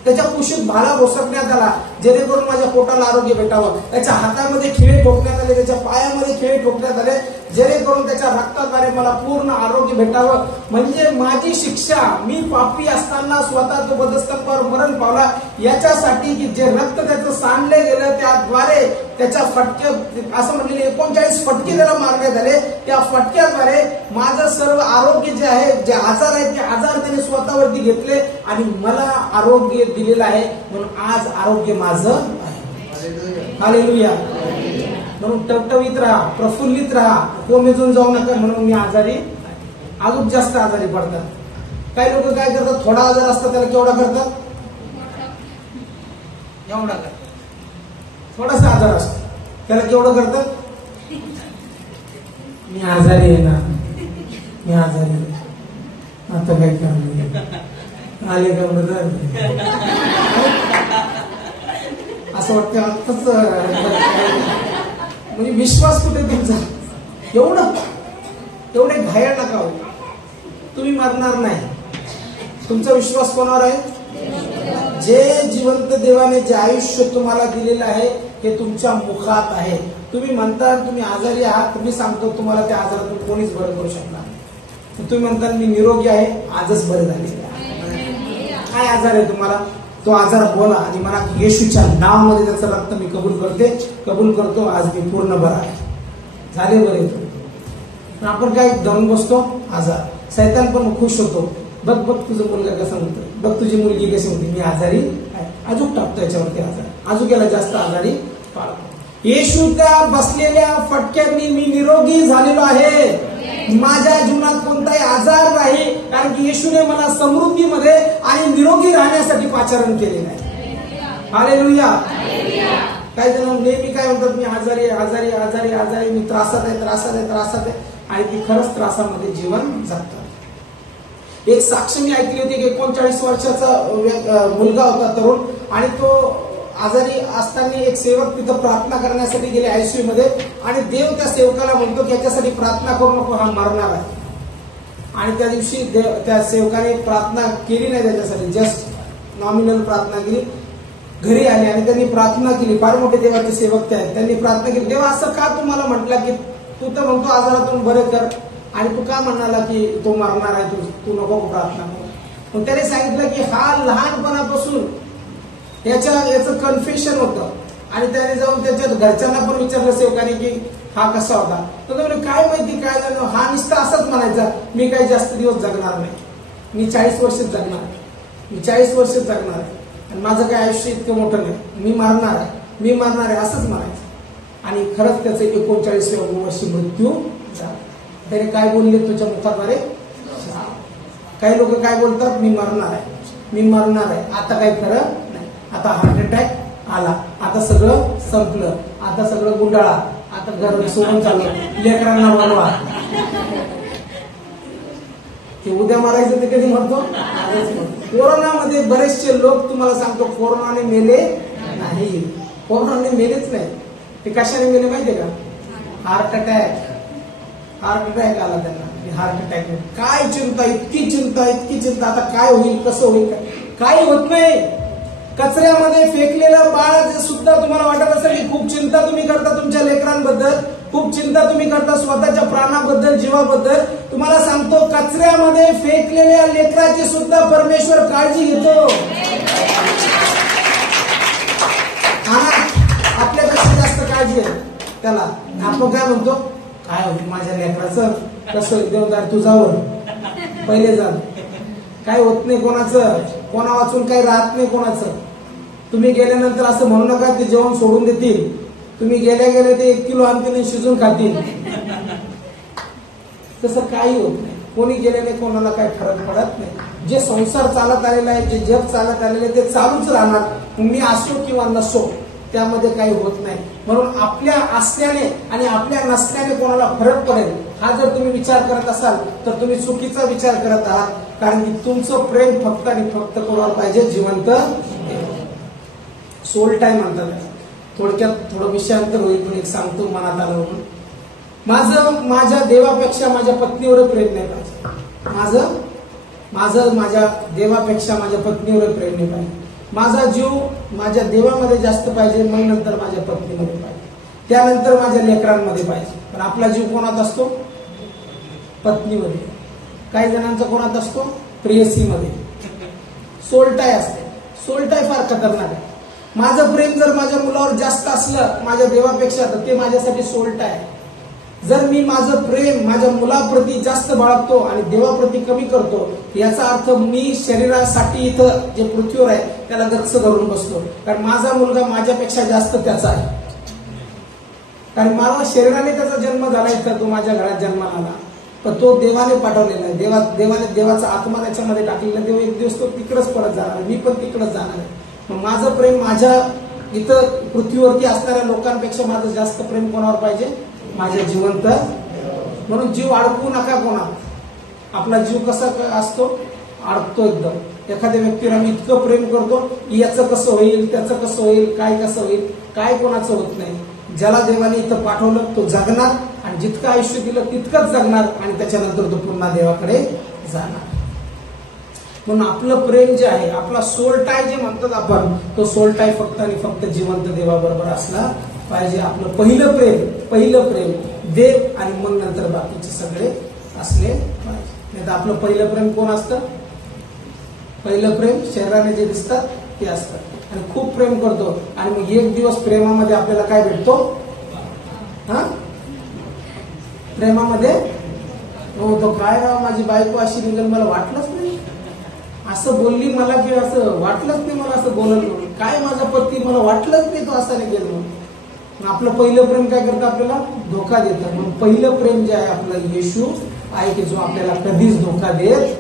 त्याच्या कुशीत भाला घोसटण्यात आला जेणेकरून माझ्या पोटाला आरोग्य भेटावं. त्याच्या हातामध्ये खिळे ठोकण्यात आले, त्याच्या पायामध्ये खिळे ठोकण्यात आले जेणेकरून त्याच्या रक्ताद्वारे मला पूर्ण आरोग्य भेटावं. म्हणजे माझी शिक्षा, मी पापी असताना स्वतः तो वधस्तंभावर मरण पावला याच्यासाठी की जे रक्त त्याचं सांडले गेलं त्याद्वारे त्याच्या फटके, असं म्हणलेले 39 फटके त्याला मारण्यात आले. त्या फटक्याद्वारे माझं सर्व आरोग्य जे आहे, जे आजार आहेत ते आजार त्याने स्वतःवरती घेतले आणि मला आरोग्य दिलेलं आहे. म्हणून आज आरोग्य माझं आहे. हालेलुया. म्हणून टवटवीत राहा, प्रफुल्लित राहा, कोमेजून जाऊ नका. म्हणून मी आजारी, अजून जास्त आजारी पडतात. काही लोक काय करतात, थोडा आजार असतात त्याला केवढा करतात, एवढा करतात. थोडासा आजार असतो त्याला केवढं करतात, मी आजारी आहे ना, मी आजारी आहे, आता काय करणार, आले का बदल असं वाटतं आत्ताच. म्हणजे विश्वास कुठे तुमचा, एवढे घायल नका हो. तुम्ही मरणार नाही. तुमचा विश्वास कोणावर आहे? जे जिवंत देवाने जे आयुष्य तुम्हाला दिलेलं आहे ते तुमच्या मुखात आहे. तुम्ही म्हणता तुम्ही आजारी आहात, तुम्ही सांगतो तुम्हाला त्या आजारातून कोणीच बरं करू शकणार नाही. तुम्ही म्हणता मी निरोगी आहे, आजच बरे झाले. काय आजार आहे तुम्हाला, तो आजार बोला आणि मला येशूच्या नावामध्ये त्याचं रक्त मी कबूल करतो, आज मी पूर्ण बरा आहे, झाले बरे. आपण काय जाऊन बसतो, आजार. सैतान पण खुश होतो, बघ तुझा मुलगा कसा म्हणतो, बघ तुझी मुलगी कशी म्हणते, मी आजारी आहे, अजून टाकतो याच्यावरती आजार, अजून याला जास्त आजारी पाडतो. येशूच्या बसलेल्या फटक्यांनी मी निरोगी झालेलो आहे. माझ्या जीवनात कोणताही आजार नाही, कारण की येशूने मला समृद्धीमध्ये आणि निरोगी राहण्यासाठी पाचारण केलेलं आहे. हालेलुया. काही जण नेहमी काय म्हणतात, मी आजारी आजारी आजारी आजारी, मी त्रासात आहे आणि ती खरंच त्रासामध्ये जीवन जगतात. एक साक्ष मी ऐकली होती की 39 वर्षाचा मुलगा होता, तरुण, आणि तो आजारी असताना एक सेवक तिथं प्रार्थना करण्यासाठी गेले आयसीयू मध्ये, आणि देव त्या सेवकाला म्हणतो की याच्यासाठी प्रार्थना करू नको, हा मरणार आहे. आणि त्या दिवशी त्या सेवकाने प्रार्थना केली नाही त्याच्यासाठी, जस्ट नॉमिनल प्रार्थना केली. घरी आले आणि त्यांनी प्रार्थना केली. फार मोठे देवाचे सेवक ते आहेत. त्यांनी प्रार्थना केली, देवा असं का तुम्हाला म्हटलं की तू तर म्हणतो आजारातून बरे कर, आणि तू का म्हणाला की तो मरणार आहे, तू नको प्रार्थना कर. मग त्याने सांगितलं की हा लहानपणापासून याचं कन्फेशन होतं, आणि त्याने जाऊन त्याच्या घरच्यांना पण विचारलं सेवकाने की हा कसा होता. तर काय माहिती काय झालं, हा नुसता असंच म्हणायचा, मी काही जास्त दिवस जगणार नाही, मी 40 वर्षच जगणार आहे, मी 40 वर्षच जगणार आहे, आणि माझं काय आयुष्य इतकं मोठं नाही, मी मरणार आहे असंच म्हणायचं. आणि खरंच त्याचं 39व्या वर्षी मृत्यू झाला. त्याने काय बोलले तुझ्या मुखाद्वारे, काही लोक काय बोलतात, मी मरणार आहे, आता काही खरं नाही, आता हार्ट अटॅक आला, आता सगळं संपलं, आता सगळं गुंडाळा, आता घर सोडून चाललं, लेकरांना बोलवा. ते उद्या मारायचं ते कधी म्हणतो. कोरोनामध्ये बरेचसे लोक, तुम्हाला सांगतो, कोरोनाने मेले नाही, कोरोनाने मेलेच नाही. ते कशाने मेले माहितीये का, हार्ट अटॅक आला त्यांना. हार्ट अटॅक, काय चिंता, इतकी चिंता, आता काय होईल, कसं होईल, काही होत नाही. कचऱ्यामध्ये फेकलेलं बाळ सुद्धा तुम्हाला वाटत असेल की खूप चिंता तुम्ही करता तुमच्या लेकरांबद्दल, खूप चिंता तुम्ही करता स्वतःच्या प्राणाबद्दल, जीवाबद्दल. तुम्हाला सांगतो, कचऱ्यामध्ये फेकलेल्या लेकराची सुद्धा परमेश्वर काळजी घेतो. आपल्यापेक्षा जास्त काळजी आहे त्याला. आपण काय म्हणतो, काय होईल माझ्या लेकराचं, कसं देवदार तुझावर पहिले जा, काय होत नाही कोणाचं, कोणा वाचून काही राहत नाही कोणाचं. तुम्ही गेल्यानंतर असं म्हणू नका ते जेवण सोडून देतील, तुम्ही गेल्या ते 1 किलो आणतील शिजून खातील, तसं काही होत नाही. कोणी गेल्याने कोणाला काही फरक पडत नाही. जे संसार चालत आलेला आहे, जे जग चालत आलेलं आहे ते चालूच राहणार. मी असो किंवा नसो, त्यामध्ये काही होत नाही. म्हणून आपल्या असल्याने आणि आपल्या नसल्याने कोणाला फरक पडेल हा जर तुम्ही विचार करत असाल तर तुम्ही चुकीचा विचार करत आहात. कारण की तुमचं प्रेम फक्त आणि फक्त कोणावर पाहिजे, जिवंत सोल टाईम म्हणतात. थोडक्यात थोडं विषयांतर होईल पण एक सांगतो मनात आलं म्हणून. माझ्या देवापेक्षा माझ्या पत्नीवर प्रेम नाही पाहिजे. माझं माझ्या देवापेक्षा माझ्या पत्नीवर प्रेम नाही पाहिजे. माझा जीव माझ्या देवामध्ये जास्त पाहिजे, मग नंतर माझ्या पत्नीमध्ये पाहिजे, त्यानंतर माझ्या लेकरांमध्ये पाहिजे. पण आपला जीव कोणात असतो? पत्नीमध्ये. काही जणांचा कोणात असतो? प्रेयसीमध्ये. सोलटाय असते. सोलटाय फार खतरनाक आहे. माझं प्रेम जर माझ्या मुलावर जास्त असलं माझ्या देवापेक्षा तर ते माझ्यासाठी सोलटाय आहे. जर मी माझं प्रेम माझ्या मुलाप्रती जास्त बाळगतो आणि देवाप्रती कमी करतो याचा अर्थ मी शरीरासाठी इथं जे पृथ्वीवर आहे त्याला गच्च धरून बसतो. कारण माझा मुलगा माझ्यापेक्षा जास्त त्याचा आहे. कारण मला शरीराने त्याचा जन्म झाला इथं, तो माझ्या घरात जन्माला आला, पण तो देवाने पाठवलेला आहे. देवाचा आत्मा त्याच्यामध्ये टाकलेला. देव एक दिवस तो तिकडच परत जाणार, मी पण तिकडच जाणार आहे. मग माझं प्रेम माझ्या इथं पृथ्वीवरती असणाऱ्या लोकांपेक्षा माझं जास्त प्रेम कोणावर पाहिजे? माझ्या जिवंत. म्हणून जीव अडकू नका कोणात. आपला जीव कसा असतो? अडकतो एकदम. एखाद्या व्यक्तीला मी इतकं प्रेम करतो, याचं कसं होईल, त्याचं कसं होईल, काय कसं होईल, काय कोणाचं होत नाही. ज्याला देवाने इथं पाठवलं तो जगणार आणि जितकं आयुष्य दिलं तितकंच जगणार आणि त्याच्यानंतर तो पुन्हा देवाकडे जाणार. म्हणून आपलं प्रेम जे आहे, आपला सोलटाय जे म्हणतात आपण, तो सोलटाय फक्त आणि फक्त जिवंत देवाबरोबर असला पाहिजे. आपलं पहिलं प्रेम देव आणि मग नंतर बाकीचे सगळे असले पाहिजे. नाही तर आपलं पहिलं प्रेम कोण असतं? पहिलं प्रेम शरीराने जे दिसतात ते असतं. आणि खूप प्रेम करतो आणि मग एक दिवस प्रेमामध्ये आपल्याला काय भेटतो? प्रेमामध्ये हो तो काय राव माझी बायको अशी निघेल, मला वाटलंच नाही, असं बोलली मला की असं वाटलंच नाही मला असं बोलल म्हणून, काय माझा पती मला वाटलंच नाही तो असा निघेल म्हणून. आपलं पहिलं प्रेम काय करतं? आपल्याला धोका देतं. म्हणून पहिलं प्रेम जे आहे आपलं येशू आहे की जो आपल्याला कधीच धोका देत